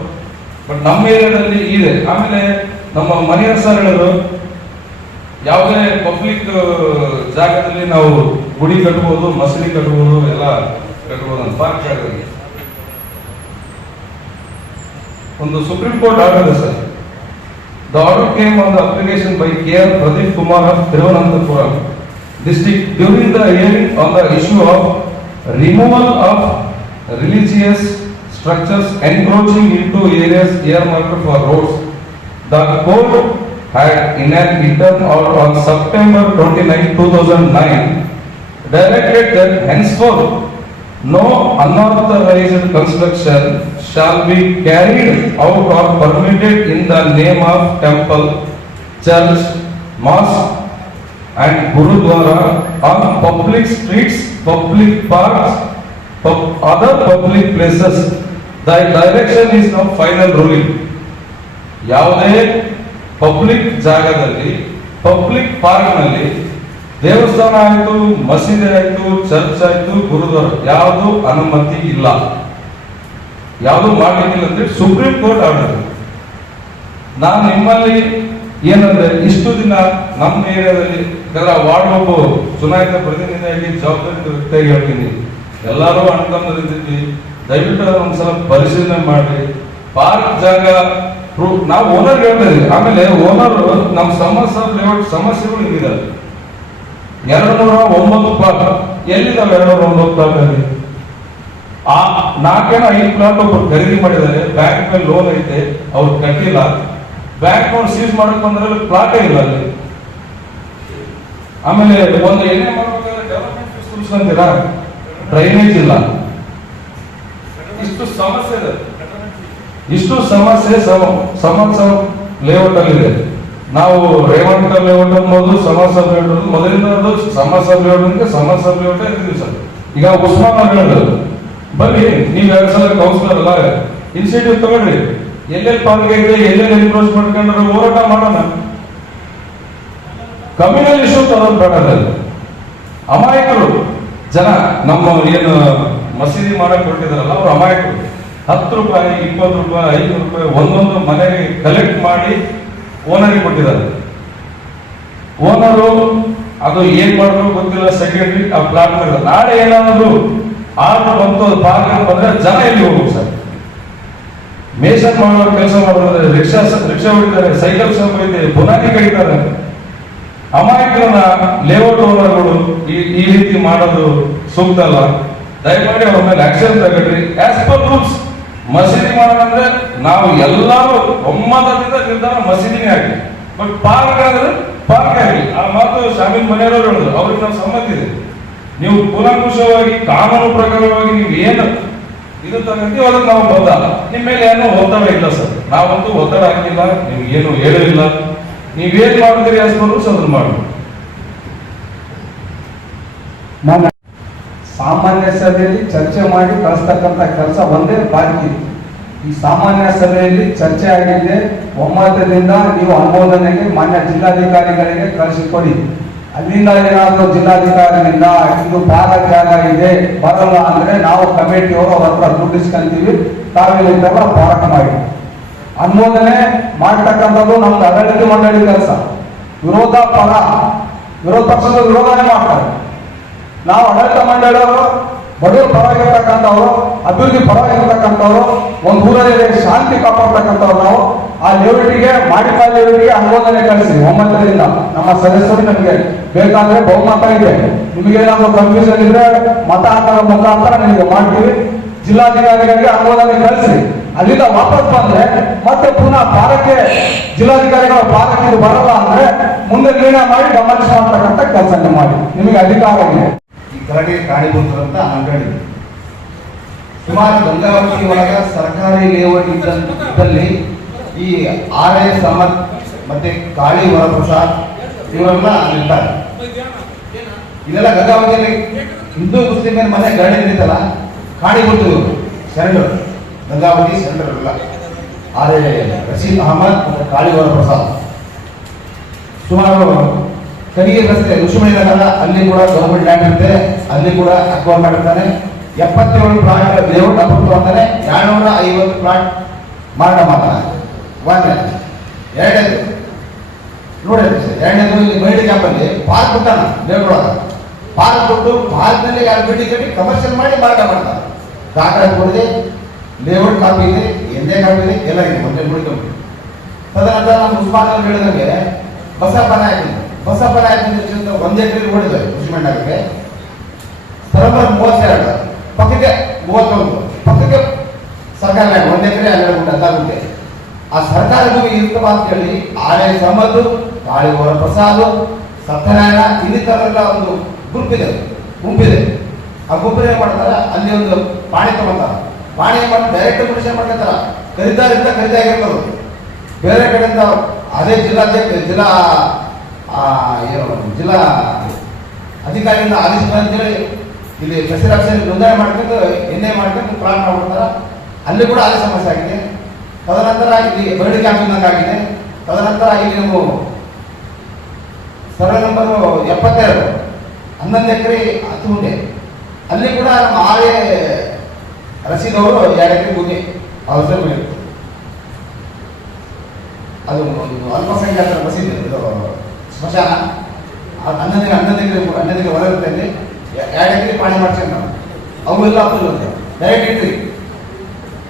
ಬಟ್ ನಮ್ಮ ಏರಿಯಾದಲ್ಲಿ ಇದೆ. ಆಮೇಲೆ ನಮ್ಮ ಮನೆಯವ್ರ ಸರ್ ಹೇಳಿದ್ರು, ಯಾವುದೇ ಪಬ್ಲಿಕ್ ಜಾಗದಲ್ಲಿ ನಾವು ಗುಡಿ ಕಟ್ಬೋದು, ಮಸೀದಿ ಕಟ್ಬೋದು, ಎಲ್ಲ ಕಟ್ಬೋದು ಅಂತ. ಪಾರ್ಕ್ ಜಾಗದಲ್ಲಿ ಒಂದು ಸುಪ್ರೀಂ ಕೋರ್ಟ್ ಆರ್ಡರ್ ಇದೆ sir. The order came on the application by K.R. Pradeep Kumar of Thiruvananthapuram district during the hearing on the issue of removal of religious structures encroaching into areas earmarked for roads The court had in an interim order on September 29, 2009 directed that henceforth no unauthorized construction shall be carried out or permitted in the name of temple, church, mosque and gurudwara on public streets, public parks, other public places. The direction is now final ruling. ಯಾವುದೇ public ಜಾಗದಲ್ಲಿ, public park ನಲ್ಲಿ ದೇವಸ್ಥಾನ ಆಯ್ತು, ಮಸೀದಿ ಆಯ್ತು, church ಆಯ್ತು, ಗುರುದ್ವಾರ ಯಾವುದು ಅನುಮತಿ ಇಲ್ಲ, ಯಾವುದು ಮಾಡಲಿಕ್ಕಿಲ್ಲ ಅಂತ ಸುಪ್ರೀಂ ಕೋರ್ಟ್ ಆರ್ಡರ್. ನಾನು ನಿಮ್ಮಲ್ಲಿ ಏನಂದ್ರೆ ಇಷ್ಟು ದಿನ ನಮ್ಮ ಏರಿಯಾದಲ್ಲಿ ವಾರ್ಡ್ ಒಬ್ಬ ಚುನಾಯಿತ ಪ್ರತಿನಿಧಿಯಾಗಿ ಜವಾಬ್ದಾರಿ ವ್ಯಕ್ತಿಯಾಗಿ ಹೇಳ್ತೀನಿ, ಎಲ್ಲರೂ ಅಣ್ತಂದ್ರಿದ್ದೀವಿ, ದಯವಿಟ್ಟು ಒಂದ್ಸಲ ಪರಿಶೀಲನೆ ಮಾಡಿ. ಪಾರ್ಕ್ ಜಾಗ ನಾವು ಓನರ್ ಹೇಳ್ತಾ ಇದೀವಿ. ಆಮೇಲೆ ಓನರ್ ನಮ್ಮ ಸಮಸ್ಯೆಗಳು ಹಿಂಗಿದಾವೆ. 209 ಪ್ಲಾಟ್ ಎಲ್ಲಿದ್ದಾವೆ? 209 ಪ್ಲಾಟ್ ಅಲ್ಲಿ ಆ 4-5 ಪ್ಲಾಟ್ ಒಬ್ಬರು ಖರೀದಿ ಮಾಡಿದ್ದಾರೆ. ಬ್ಯಾಂಕ್ ಮೇಲೆ ಲೋನ್ ಐತೆ, ಅವ್ರು ಕಟ್ಟಿಲ್ಲ. ಬ್ಯಾಂಕ್ ನೋಡ್ ಸೀಸ್ ಮಾಡಕ್ ಬಂದ್ರೆ ಪ್ಲಾಟೇ ಇಲ್ಲ ಅಲ್ಲಿ. ಆಮೇಲೆ ಒಂದು ಎಣ್ಣೆ ಮಾಡ್ಬೇಕಾದ್ರೆ ಡೆವಲಪ್ಮೆಂಟ್ ಫೀಸ್ ಅಂತೀರಾ, ಡ್ರೈನೇಜ್ ಇಲ್ಲ. ಇಷ್ಟು ಸಮಸ್ಯೆ ಇದೆ. ಇಷ್ಟು ಸಮಸ್ಯೆ ಲೇಔಟ್ ಅಲ್ಲಿ ಇದೆ. ನಾವು ರೇವಂತ ಲೇಔಟ್ ಅನ್ನೋದು ಸಮಾಜ ಲೇಔಟ್ ಮೊದಲಿಂದ ಸಮಾಜ ಲೇಔಟ್ ಇರ್ತೀವಿ ಸರ್. ಈಗ ಉಸ್ಮಾನ್ ಅವ್ರು ಹೇಳಿದ್ರು, ಬನ್ನಿ ನೀವು 2 ಸಲ ಕೌನ್ಸಿಲರ್ ಅಲ್ಲ, ಇನಿಷಿಯೇಟಿವ್ ತಗೊಳ್ರಿ, ಎಲ್ಲೆಲ್ಲಿ ಪಾರ್ಕ್ ಐತೆ, ಎಲ್ಲೆಲ್ಲಿ ಎನ್ಕ್ರೋಚ್ ಮಾಡ್ಕೊಂಡ್ರೆ ಹೋರಾಟ ಮಾಡೋಣ. ಕಮ್ಯುನಲ್ ಇಶ್ಯೂ ತರೋದು ಬೇಡ. ಅಮಾಯಕರು ಜನ ನಮ್ಮ ಏನು ಮಸೀದಿ ಮಾಡಕ್ ಕೊಟ್ಟಿದಾರಲ್ಲ, ಅವ್ರು ಅಮಾಯಕರು. 10 ರೂಪಾಯಿ, 20 ರೂಪಾಯಿ, 5 ರೂಪಾಯಿ ಒಂದೊಂದು ಮನೆಗೆ ಕಲೆಕ್ಟ್ ಮಾಡಿ ಓನರಿಗೆ ಕೊಟ್ಟಿದ್ದಾರೆ. ಓನರು ಅದು ಏನ್ ಮಾಡಿದ್ರು ಗೊತ್ತಿಲ್ಲ, ಸೆಕ್ರೆಟರಿ ಆ ಪ್ಲಾಟ್ ಮಾಡಿದ. ನಾಳೆ ಏನಾದ್ರು ಆರ್ಡರ್ ಬಂತು ಪಾರ್ಕ್ ಬಂದ್ರೆ ಜನ ಎಲ್ಲಿ ಹೋಗ್ಬೇಕು ಸರ್? ಮೇಷನ್ ಮಾಡೋ ಕೆಲಸ ಮಾಡಿದ್ರೆ ರಿಕ್ಷಾ ಹೊಡಿತಾರೆ, ಸೈಕಲ್ ಶಾಪ್ ಐತೆ, ಬುನಾದಿ ಕಡಿತಾರೆ. ಅಮಾಯಕರನ್ನ ಲೇಔಟ್ ಓನರ್ಗಳು ಈ ರೀತಿ ಮಾಡೋದು ಸೂಕ್ತ ಅಲ್ಲ. ದಯಮಾಡಿ ಅವ್ರ ಮೇಲೆ ಆಕ್ಷನ್ ತಗೊಳ್ರಿ. ಆಸ್ ಪರ್ ರೂಲ್ಸ್ ಮಸೀದಿ ಮಾಡೋದಂದ್ರೆ ನಾವು ಎಲ್ಲರೂ ಒಮ್ಮತದಿಂದ ನಿರ್ಧಾರ ಮಸೀದಿನೇ ಆಗಲಿ, ಬಟ್ ಪಾರ್ಕ್ ಆದ್ರೆ ಪಾರ್ಕ್ ಆಗಲಿ. ಆ ಮಾತು ಶಾಮೀಲ್ ಮನೆಯವರು ಹೇಳಿದ್ರು, ಅವ್ರಿಗೆ ನಾವು ಸಮ್ಮತಿ ಇದೆ. ನೀವು ಕೂಲಂಕುಷವಾಗಿ ಕಾನೂನು ಪ್ರಕಾರವಾಗಿ ನೀವು ಏನು ಇದು ತಗೊಂತೀವಿ ಅದಕ್ಕೆ ನಾವು ಬದ್ಧ. ನಿಮ್ಮ ಮೇಲೆ ಏನೋ ಒತ್ತಡ ಇಲ್ಲ ಸರ್, ನಾವಂತೂ ಒತ್ತಡ ಹಾಕಿಲ್ಲ, ನಿಮ್ಗೆ ಏನು ಹೇಳಿಲ್ಲ. ನೀವೇನ್ ಮಾಡ್ತೀರಿ ಆಸ್ ಪರ್ ರೂಲ್ಸ್ ಅದನ್ನ ಮಾಡಿ. ಸಾಮಾನ್ಯ ಸಭೆಯಲ್ಲಿ ಚರ್ಚೆ ಮಾಡಿ ಕಳಿಸ್ತಕ್ಕಂಥ ಕೆಲಸ ಒಂದೇ ಬಾಕಿ. ಈ ಸಾಮಾನ್ಯ ಸಭೆಯಲ್ಲಿ ಚರ್ಚೆ ಆಗಿದೆ, ಒಮ್ಮತದಿಂದ ನೀವು ಅನುಮೋದನೆಗೆ ಮಾನ್ಯ ಜಿಲ್ಲಾಧಿಕಾರಿಗಳಿಗೆ ಕಳಿಸಿಕೊಡಿ. ಅಲ್ಲಿಂದ ಏನಾದರೂ ಜಿಲ್ಲಾಧಿಕಾರಿಗಳಿಂದ ಇದು ಭಾಗ ಜಾಗ ಇದೆ ಬರಲ್ಲ ಅಂದ್ರೆ ನಾವು ಕಮಿಟಿಯವರು ಅವ್ರ ಹತ್ರ ದುಡ್ಡಿಸ್ಕೊಂತೀವಿ, ತಾವಿಲ್ಲಿಂದೆಲ್ಲ ಹೋರಾಟ ಮಾಡಿ. ಅನುಮೋದನೆ ಮಾಡ್ತಕ್ಕಂಥದ್ದು ನಮ್ದು ಆಡಳಿತ ಮಂಡಳಿ ಕೆಲಸ. ವಿರೋಧ ಪಕ್ಷದ ವಿರೋಧನೇ ಮಾಡ್ತಾರೆ. ನಾವು ಆಡಳಿತ ಮಂಡಳಿಯವರು ಬಡವರ ಪರವಾಗಿರ್ತಕ್ಕಂಥವ್ರು, ಅಭಿವೃದ್ಧಿ ಪರವಾಗಿರ್ತಕ್ಕಂಥವ್ರು, ಒಂದು ಊರಲ್ಲಿ ಶಾಂತಿ ಕಾಪಾಡ್ತಕ್ಕಂಥವ್ರು. ನಾವು ಆ ಲೇಔಟಿಗೆ ಮಾಡಿಕಾಲ್ ಲೇಔಟಿಗೆ ಅನುಮೋದನೆ ಕಳಿಸಿ ಒಮ್ಮತದಿಂದ. ನಮ್ಮ ಸದಸ್ಯರು ನಮಗೆ ಬೇಕಾದ್ರೆ ಬಹುಮತ ಇದೆ, ನಿಮಗೇನಾದ್ರೂ ಕನ್ಫ್ಯೂಷನ್ ಇದ್ರೆ ಮತ ಹಾಕೋ ಮುಖಾಂತರ ನಿಮಗೆ ಮಾಡ್ತೀವಿ. ಜಿಲ್ಲಾಧಿಕಾರಿಗಳಿಗೆ ಅನುಮೋದನೆ ಕಳಿಸಿ. ಅಲ್ಲಿಂದ ವಾಪಸ್ ಬಂದ್ರೆ ಮತ್ತೆ ಪುನಃ ಪಾರಕ್ಕೆ ಜಿಲ್ಲಾಧಿಕಾರಿಗಳ ಪಾರಕ್ಕೆ ಇದು ಬರಲ್ಲ ಅಂದ್ರೆ ಮುಂದೆ ನಿರ್ಣಯ ಮಾಡಿ ಗಮನಿಸ ಮಾಡ್ತಕ್ಕಂಥ ಕೆಲಸ ಮಾಡಿ. ನಿಮಗೆ ಅಧಿಕಾರ ಇದೆ. ಈ ಗರಡಿ ಕಾಣಿಬಂತಂತ ಅಂಗಡಿ ಸುಮಾರು ಗಂಗಾವತಿ ಒಳಗ ಸರ್ಕಾರಿ ಲೇಔಟ್ ಇದ್ದಲ್ಲಿ ಈ RS ಸಮತ್ ಮತ್ತೆ ಕಾಳಿ ವರಪ್ರಸಾದ್ ಇವರೆಲ್ಲ ಇರ್ತಾರೆ. ಇದೆಲ್ಲ ಗಂಗಾವತಿಯಲ್ಲಿ ಹಿಂದೂ ಮುಸ್ಲಿಂ ಮನೆ ಗರಡಿ ನಿಂತಲ್ಲ, ಕಾಣಿಬಂತು ಸೆಂಡರ್, ಗಂಗಾವತಿ ಸೆಂಡರ್ ಅಲ್ಲ. ರಶೀದ್ ಅಹಮದ್ ಮತ್ತು ಕಾಳಿ ವರಪ್ರಸಾದ್ ಸುಮಾರು ಕರಿಗೆ ರಸ್ತೆ ಋಷಿಮಣಿ ನಗರ, ಅಲ್ಲಿ ಕೂಡ ಗೌರ್ಮೆಂಟ್ ಲ್ಯಾಂಡ್ ಇರುತ್ತೆ, ಅಲ್ಲಿ ಕೂಡ ಅಕ್ವೈರ್ ಮಾಡಿರ್ತಾನೆ. 77 ಪ್ಲಾಟ್ ಲೇಔಟ್ ಅಪ್ರೂವ್ ಅಂತಾನೆ, 250 ಪ್ಲಾಟ್ ಮಾರಾಟ ಮಾಡ್ತಾನೆ. ಎರಡನೇದು ನೋಡಿ ಸರ್, ಎರಡನೇದು ಇಲ್ಲಿ ಮೈಡಿ ಕ್ಯಾಂಪಲ್ಲಿ ಪಾರ್ಕ್ ಬಿಟ್ಟಾನ ಲೇಔಟ್ ಒಳಗ. ಪಾರ್ಕ್ ಬಿಟ್ಟು ಪಾರ್ಕ್ನಲ್ಲಿ 2 ಬಿಲ್ಡಿಂಗ್ ಕಟ್ಟಿ ಕಮರ್ಷಿಯಲ್ ಮಾಡಿ ಮಾರಾಟ ಮಾಡ್ತಾರೆ. ದಾಖಲೆ ಕೊಡಿದೆ, ಲೇಔಟ್ ಕಾಪಿ ಇದೆ, ಎಂದೇ ಕಾಪಿ ಇದೆ, ಎಲ್ಲ ಇದೆ. ಮತ್ತೆ ಉಳಿಕೊಂಡು ತದನಂತರ ನಮ್ಮ ಉಸ್ಮಾನ್ ಅವರು ಹೇಳಿದಂಗೆ ಬಸಪ್ಪ ನಾಯಕ 1 ಎಕರೆ ಓಡಿದೆ ಕೃಷಿ ಆಗಕ್ಕೆ. ಬರೋಬ್ಬರ 32, ಪಕ್ಕಕ್ಕೆ 31, ಪಕ್ಕಕ್ಕೆ ಸರ್ಕಾರ ಲ್ಯಾಂಡ್ 1 ಎಕರೆ 12 ಗುಂಟೆ ಆ ಸರ್ಕಾರಿ ಭೂಮಿ ಇರ್ತವ ಅಂತ ಹೇಳಿ ಆರ್ಯ ಸಂಬಂಧ ಕಾಳಿಗೋರ ಪ್ರಸಾದ್ ಸತ್ಯನಾರಾಯಣ ಇನ್ನಿತರೆಲ್ಲ ಒಂದು ಗುಂಪಿದೆ. ಆ ಗುಂಪಿನ ಏನ್ ಮಾಡ್ತಾರೆ, ಅಲ್ಲಿ ಒಂದು ಪಾಣಿ ತಗೊಂತಾರ, ಪಾಣಿ ಮಾಡಿ ಡೈರೆಕ್ಟ್ ಮುಡಿಷನ್ ಮಾಡ್ಕೊತಾರ. ಖರೀದಾರಿಂದ ಖರೀದಾಗಿರ್ತದೆ. ಬೇರೆ ಕಡೆಯಿಂದ ಅದೇ ಜಿಲ್ಲಾ ಅಧಿಕಾರಿಯಿಂದ ಆದೇಶ ಅಂತೇಳಿ ಇಲ್ಲಿ ಸಸ್ಯರಕ್ಷಣೆ ನೋಂದಣಿ ಮಾಡ್ಕೊಂಡು ಎಣ್ಣೆ ಮಾಡ್ಕೊಂಡು ಪ್ರಾರಂಭ ಮಾಡ್ಬಿಡ್ತಾರ. ಅಲ್ಲಿ ಕೂಡ ಅದೇ ಸಮಸ್ಯೆ ಆಗಿದೆ. ತದನಂತರ ಇಲ್ಲಿ ಬರಡಿ ಕ್ಯಾಂಪಿಂಗ್ ಆಗಿದೆ. ತದನಂತರ ಇಲ್ಲಿ ನಾವು ಸರ್ವೆ ನಂಬರ್ 72 11 ಎಕರೆ 10 ಗುಂಟೆ ಅಲ್ಲಿ ಕೂಡ ನಮ್ಮ ಆಳೆ ರಸೀದವರು 2 ಎಕರೆ ಭೂಮಿ ಅವಸರ ಬೆಳೆಯುತ್ತೆ. ಅದು ಅಲ್ಪಸಂಖ್ಯಾತರ ಮಸೀದಿ ಸ್ಮಶಾನ 11 ಎಕರೆ ಹೊರ ಇರುತ್ತೆ. ಅಲ್ಲಿ 2 ಎಕರೆ ಪಾಣಿ ಮಾಡ್ಕೊಂಡು ನಾವು ಅವೆಲ್ಲ ಅಂತ ಡೈರೆಕ್ಟ್ ಎಂಟ್ರಿ.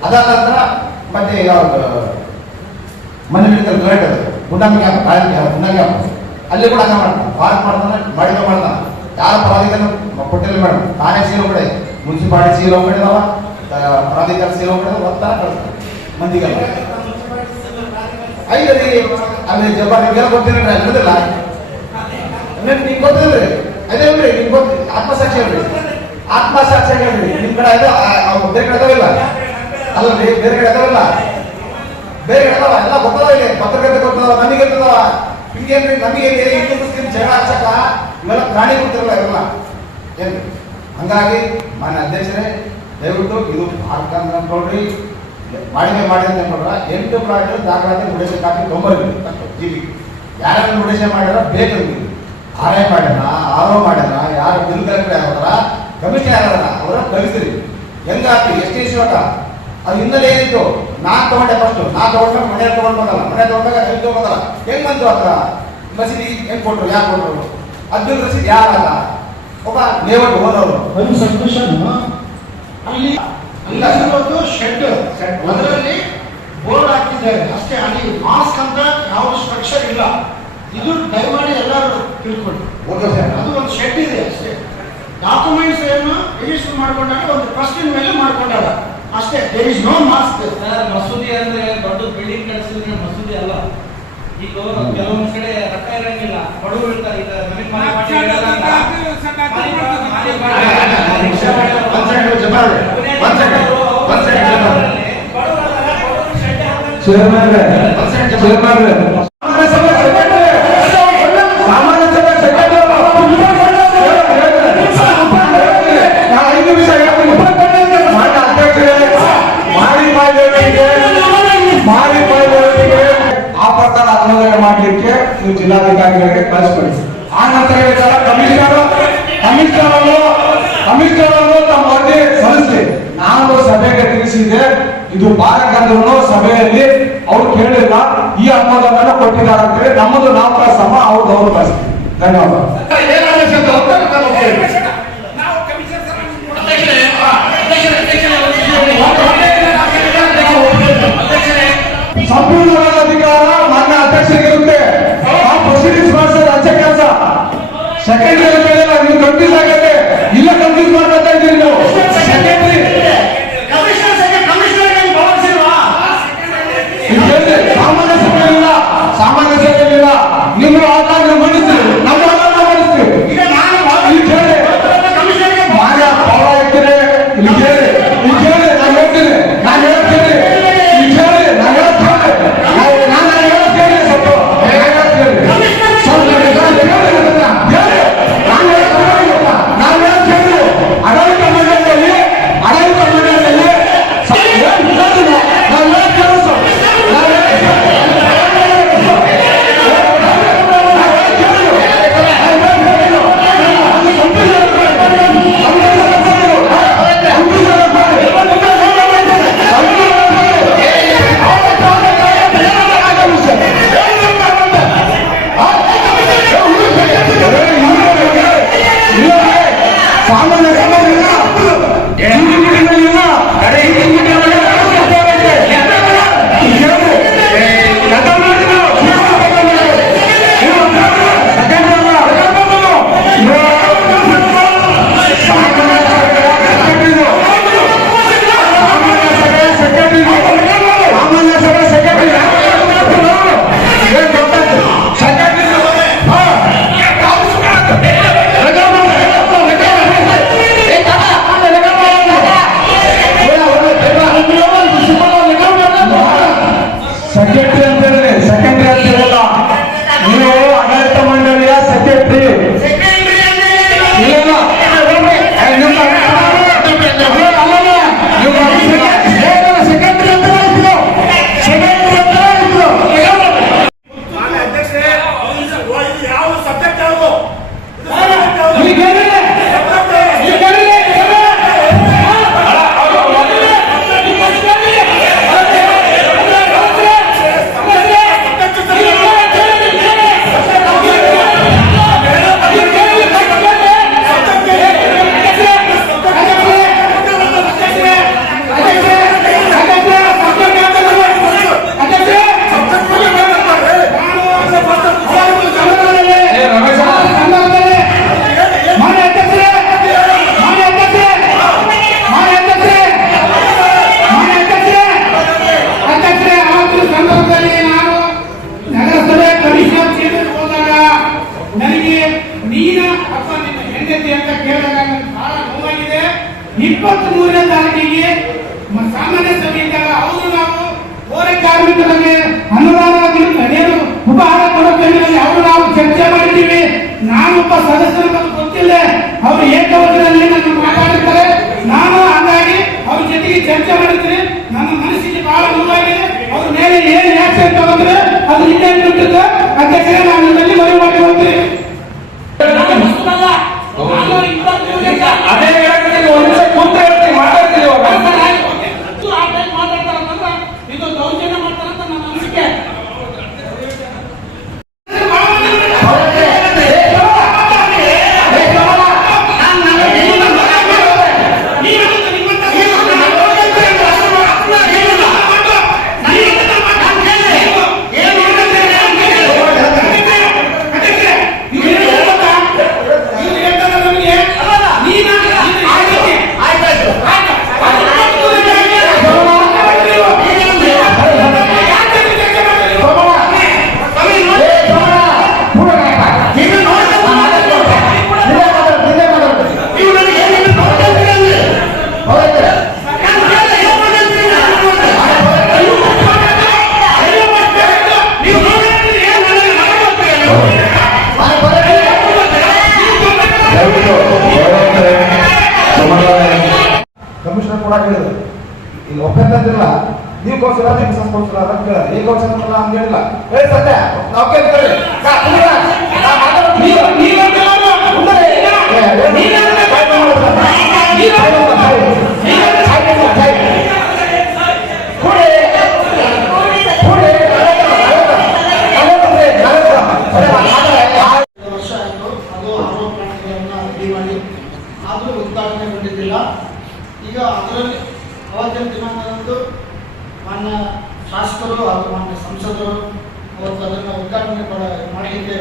ಅದಾದ ನಂತರ ಮತ್ತೆ ಯಾವ್ದು ಮನೆ ಹಿಡಿತಾರೆ ಗಲಾಟೆ ಅದು ಗುಂಡಾಮಿ ಕ್ಯಾಂಪ್ ಅಲ್ಲಿ ಕೂಡ ಹಂಗ ಮಾಡ್ತಾನೆ. ಪಾರ್ಕ್ ಮಾಡ್ತಾನೆ, ಮಾಡಿದ ಮಾಡ್ತಾನೆ. ಯಾರ ಪ್ರಾಧಿಕಾರ ಕೊಟ್ಟಿಲ್ಲ ಮೇಡಮ್, ತಾನೇ ಸೀರೋ ಕಡೆ ಮುನ್ಸಿಪಾಲಿಟಿ ಸೀರೋ ಕಡೆ ಅದಾವ, ಪ್ರಾಧಿಕಾರ ಸೀರೋ ಕಡೆ ಒತ್ತಾ ಕಳಿಸ್ತಾರೆ ಮಂದಿಗೆಲ್ಲ. ಐದರಿ ಅಲ್ಲಿ ಜವಾಬ್ದಾರಿ ಗೊತ್ತಿಲ್ಲ ಅನ್ನೋದಿಲ್ಲ. ನಿಮ್ಗೆ ಗೊತ್ತಿಲ್ರಿ, ಅದೇ ಹೇಳ್ರಿ, ನಿಮ್ಗೆ ಗೊತ್ತ ಆತ್ಮಸಾಕ್ಷಿ ಹೇಳ್ರಿ, ಆತ್ಮಸಾಕ್ಷಿ ಹೇಳ್ರಿ. ನಿಮ್ ಕಡೆ ಬೇರೆ ಕಡೆ ಅದಾವಿಲ್ಲ ಅಲ್ಲರಿ, ಬೇರೆ ಕಡೆ ಅದಾವಿಲ್ಲ, ಬೇರೆ ಕಡೆ ಅದಾವ, ಎಲ್ಲ ಗೊತ್ತದ. ಇಲ್ಲಿ ಪತ್ರಕರ್ತೆ ಗೊತ್ತದ, ನಮಗೆ ಇರ್ತದವ. ಹಿಂಗೇನ್ರಿ, ನಮಗೆ ಹಿಂದೂ ಮುಸ್ಲಿಂ ಜಗಳ ಹಚ್ಚಕ ಇವೆಲ್ಲ ಪ್ರಾಣಿ ಗೊತ್ತಿರಲ್ಲ ಇವೆಲ್ಲ ಏನ್ರಿ. ಹಂಗಾಗಿ ಮಾನ್ಯ ಅಧ್ಯಕ್ಷರೇ, ದಯವಿಟ್ಟು ಇದು ನೋಡ್ರಿ, ಮಾಡಿದೆ ಅಂತ ನೋಡ್ರ 8 ಪ್ರಾಣಿಗಳು ದಾಖಲಾತಿ ಮುಡೇಶನ್ ಕಾಪಿ ತೊಂಬರ್ಬೇಕು ಜೀವಿ. ಯಾರು ಮುಡೇಶನ್ ಮಾಡ್ಯಾರ ಬೇಕು, ಆರೇ ಮಾಡ್ಯಾರ, ಆರೋ ಮಾಡ್ಯಾರ, ಯಾರು ಬಿಲ್ ಕಲೆಕ್ಟರ್ ಯಾರ ಕಮಿಷನರ್ ಯಾರ ಅವರ ಕಳಿಸ್ರಿ. ಹೆಂಗಾಗ್ತಿ ಎಷ್ಟು ಇಶ್ಯೂಟ ಅದು ಹಿನ್ನೆಲೆ ಏನಿತ್ತು. ನಾನ್ ತಗೊಂಡೆ ಫಸ್ಟ್, ಮನೆ ತಗೊಂಡ್ ಬಂದಲ್ಲ, ಮನೆ ತಗೊಂಡಾಗ ಬಂದಲ್ಲ. ಹೆಂಗ್ ಬಂತು ಹತ್ರ ರಸೀದಿ ಹೆಂಗ್ ಕೊಟ್ರು, ಯಾರು ಕೊಟ್ರು? ಅಬ್ದುಲ್ ರಸೀದ್ ಯಾರಲ್ಲ, ಒಬ್ಬ ಲೇಔಟ್ ಓನರ್. ಒಂದು ಸಬ್ಮಿಷನ್ ಅಲ್ಲಿ ಶೆಡ್ ಅದರಲ್ಲಿ ಬೋರ್ಡ್ ಹಾಕಿದ್ದಾರೆ ಅಷ್ಟೇ. ಅಲ್ಲಿ ಮಾಸ್ಕ್ ಅಂತ ಯಾವ ಸ್ಟ್ರಕ್ಚರ್ ಇಲ್ಲ. ಇದು ದಯಮಾಡಿ ಎಲ್ಲರೂ ತಿಳ್ಕೊಳ್ಳಿ. ಅದು ಒಂದು ಶೆಡ್ ಇದೆ ಅಷ್ಟೇ. ಡಾಕ್ಯುಮೆಂಟ್ಸ್ ಏನು ರಿಜಿಸ್ಟರ್ ಮಾಡ್ಕೊಂಡಾಗ ಒಂದು ಟ್ರಸ್ಟಿನ ಮೇಲೆ ಮಾಡ್ಕೊಂಡಾಗ ಅಷ್ಟೇ. There is no mosque. ಮಸೂದಿ ಅಂದ್ರೆ ದೊಡ್ಡ ಬಿಲ್ಡಿಂಗ್ ಕಟ್ಸಿದ್ರೆ ಮಸೂದಿ ಅಲ್ಲ. ಈಗ ಕೆಲವೊಂದ್ ಕಡೆ ರೊಕ್ಕ ಇರಂಗಿಲ್ಲ, ಬಡವರು ಇರ್ತಾರೆ. ಈಗ ಆ ಪ್ರಕಾರ ಅನುಮೋದನೆ ಮಾಡಲಿಕ್ಕೆ ನೀವು ಜಿಲ್ಲಾಧಿಕಾರಿಗಳಿಗೆ ಕಳಿಸ್ಕೊಡಿ. ಆ ನಂತರ ಕಮಿಷನರ್ ತಮ್ಮ ವರದಿ ಸಲ್ಲಿಸಿ. ನಾನು ಸಭೆಗೆ ತಿಳಿಸಿದೆ, ಇದು ಬಾರಕಂದ್ರು ಸಭೆಯಲ್ಲಿ ಅವ್ರು ಕೇಳಿಲ್ಲ, ಈ ಅನುಮೋದನೆ ಕೊಟ್ಟಿದ್ದಾರೆ ಅಂತೇಳಿ ನಮ್ಮದು ನಾವು ಕಳಿಸಮ್ಮ, ಅವ್ರದ್ದು ಅವ್ರು ಕಳಿಸ್ತೀವಿ. ಧನ್ಯವಾದ. ಸಂಪೂರ್ಣವಾದ ಅಧಿಕಾರ ಮಾನ್ಯ ಅಧ್ಯಕ್ಷರಿಗಿರುತ್ತೆ. ಆ ಪ್ರೊಸೀಡಿಂಗ್ಸ್ ಮಾಡಿಸೋದು ಅಚ್ಚ ಕೆಲಸ. ಸೆಕೆಂಡ್ರಿ ನೀವು ಕನ್ಫ್ಯೂಸ್ ಆಗತ್ತೆ, ಇಲ್ಲ ಕನ್ಫ್ಯೂಸ್ ಮಾಡ್ತಾ ಇದ್ದೀರಿ ನೀವು. ಸೆಕೆಂಡ್ರಿ ಸಾಮಾನ್ಯ ಸಭೆಯಲ್ಲಿಲ್ಲ, ನಿಮ್ಮ ಆಧಾರ ಮಂಡಿಸ್ತೀವಿ, ನಮ್ಮ ಆಧಾರ ಮಂಡಿಸ್ತೀವಿ. ಇಲ್ಲಿ ಕೇಳಿ ಮಾನ್ಯ ಪೌರ ಇರ್ತೀರಿ, ಇಲ್ಲಿ ಕೇಳಿ ನಾನು ಹೇಳ್ತೀನಿ, ಇಲ್ಲಿ ಕೇಳಿ ನಾವು ನಮಗೆ ಅನುದಾನ ಏನು ಉಪಹಾರ ಕೊಡೋದ್ರಲ್ಲಿ ಅವರು ನಾವು ಚರ್ಚೆ ಮಾಡಿದ್ದೀವಿ. ನಾನೊಬ್ಬ ಸದಸ್ಯರು ಗೊತ್ತಿಲ್ಲ, ಅವರು ಏಕವಚನದಲ್ಲಿ ನನ್ನ ಮಾತಾಡಿರ್ತಾರೆ. ನಾನು ಹಾಗಾಗಿ ಅವ್ರ ಜೊತೆಗೆ ಚರ್ಚೆ ಮಾಡಿದ್ದೀನಿ. ನನ್ನ ಮನಸ್ಸಿಗೆ ಬಹಳ ನೋವಾಗಿದೆ. ಅವ್ರ ಮೇಲೆ ಏನು ಆಕ್ಷನ್ ತಗೊಂಡ್ರೆ ಅದು ಇನ್ನೇನು ಬಿಟ್ಟಿದ್ದು ಅಧ್ಯಕ್ಷರೇ ನಾನು ನಿಮ್ಮಲ್ಲಿ ಮನವಿ ಮಾಡಿ ಹೋಗ್ತೀನಿ. ಅದೇ ಹೇಳಕ್ಕೆ ಒಂದು ನಿಮಿಷ ಕೂತ್ರೆ ಹೇಳ್ತೀನಿ, ಮಾತಾಡ್ತೀನಿ ಇವಾಗ. ಇದು ದೌರ್ಜನ್ಯ ಮಾಡ್ತಾರಂತ ನನ್ನ ಅನಿಸಿಕೆ. ಕಮಿಷನರ್ ಕೂಡ ಹೇಳಿದ್ರು, ಇಲ್ಲಿ ಒಪ್ಪಂದಿಲ್ಲ, ನೀವು ಕೌನ್ಸಿಲರ್ ನೀವು ಕೌನ್ಸಿಲರ್ ಅಂತ ಕೇಳಿದ್ರೆ ಈ ಕೌನ್ಸಿಲರ್ ಅಂತ ಹೇಳಿಲ್ಲ. ಹೇಳಿ ಸತ್ಯ ನಾವು ಕೇಳ್ತೀವಿ. ವರ್ಷ ಆಯಿತು, ಅದು ಆರೋಪ ಪ್ರಾಣಿಗಳನ್ನ ರೆಡಿ ಮಾಡಿ ಆದರೂ ಉದ್ಘಾಟನೆಗೊಂಡಿದ್ದಿಲ್ಲ. ಈಗ ಅದರಲ್ಲಿ ಅವತ್ತಿನ ದಿನಾಂಕದಂದು ಮಾನ್ಯ ಶಾಸಕರು ಹಾಗೂ ಮಾನ್ಯ ಸಂಸದರು ಅವತ್ತು ಅದನ್ನು ಉದ್ಘಾಟನೆ ಮಾಡಲಿಕ್ಕೆ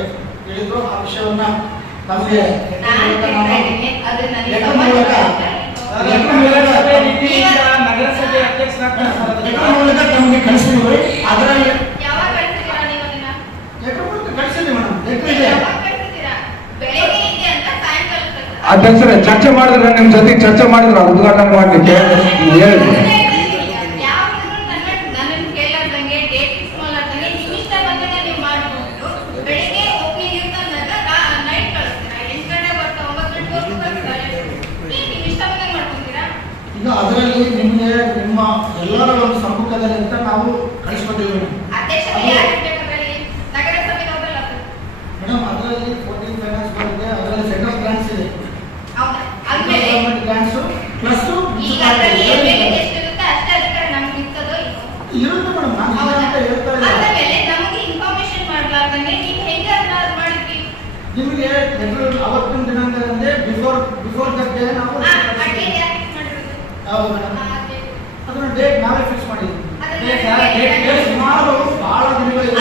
ಹೇಳಿದ್ರು. ಆ ವಿಷಯವನ್ನ ನಮಗೆ ನಮಗೆ ಕಳಿಸಿದ್ವಿ. ಅದರಲ್ಲಿ ಕಳಿಸಿದ್ವಿ ಮೇಡಮ್, ಲೆಟರ್ ಇದೆ. ಅಧ್ಯಕ್ಷರೇ ಚರ್ಚೆ ಮಾಡಿದ್ರೆ ನಿಮ್ ಜೊತೆ ಚರ್ಚೆ ಮಾಡಿದ್ರ ಉದ್ಘಾಟನೆ ಮಾಡ್ಲಿಕ್ಕೆ ಹೇಳಿದ್ರು. ಈಗ ಅದರಲ್ಲಿ ನಿಮಗೆ ನಿಮ್ಮ ಎಲ್ಲರ ಒಂದು ಸಮ್ಮುಖದಲ್ಲಿ ಅಂತ ನಾವು ಕಳಿಸ್ಕೊಟ್ಟಿವಿ ಮೇಡಮ್. ಅದರಲ್ಲಿ 14 ಫೈನಾನ್ಸ್ ಬರುತ್ತೆ, ಅದರಲ್ಲಿ ಸೆಂಟ್ರಲ್ ಗ್ರಾಂಟ್ಸ್ ಇದೆ, ಗವರ್ಮೆಂಟ್ ಗ್ರಾಂಟ್ಸ್ ಪ್ಲಸ್ ಇರುತ್ತೆ ಮೇಡಮ್. ನಾನು ಅಂತ ಹೇಳ್ತಾ ನಿಮಗೆ ಅವತ್ತಿನ ದಿನಾಂಕದಂದೇ ಬಿಫೋರ್ ದಟ್ ಡೇ ನಾವು ಹೌದು ಮೇಡಮ್, ಅದನ್ನ ಡೇಟ್ ನಾವೇ ಫಿಕ್ಸ್ ಮಾಡಿದ್ವಿ. ಸುಮಾರು ಬಹಳ ದಿನಗಳಿಂದ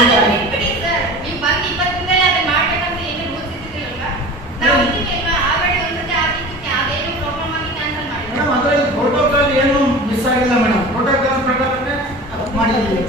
ಮೇಡಮ್ ಅದರಲ್ಲಿ ಪ್ರೋಟೋಕಾಲ್ ಏನು ಮಿಸ್ ಆಗಿಲ್ಲ ಮೇಡಮ್. ಪ್ರೋಟೋಕಾಲ್ ಪ್ರಕಾರನೇ ಮಾಡಿದ್ದೀವಿ.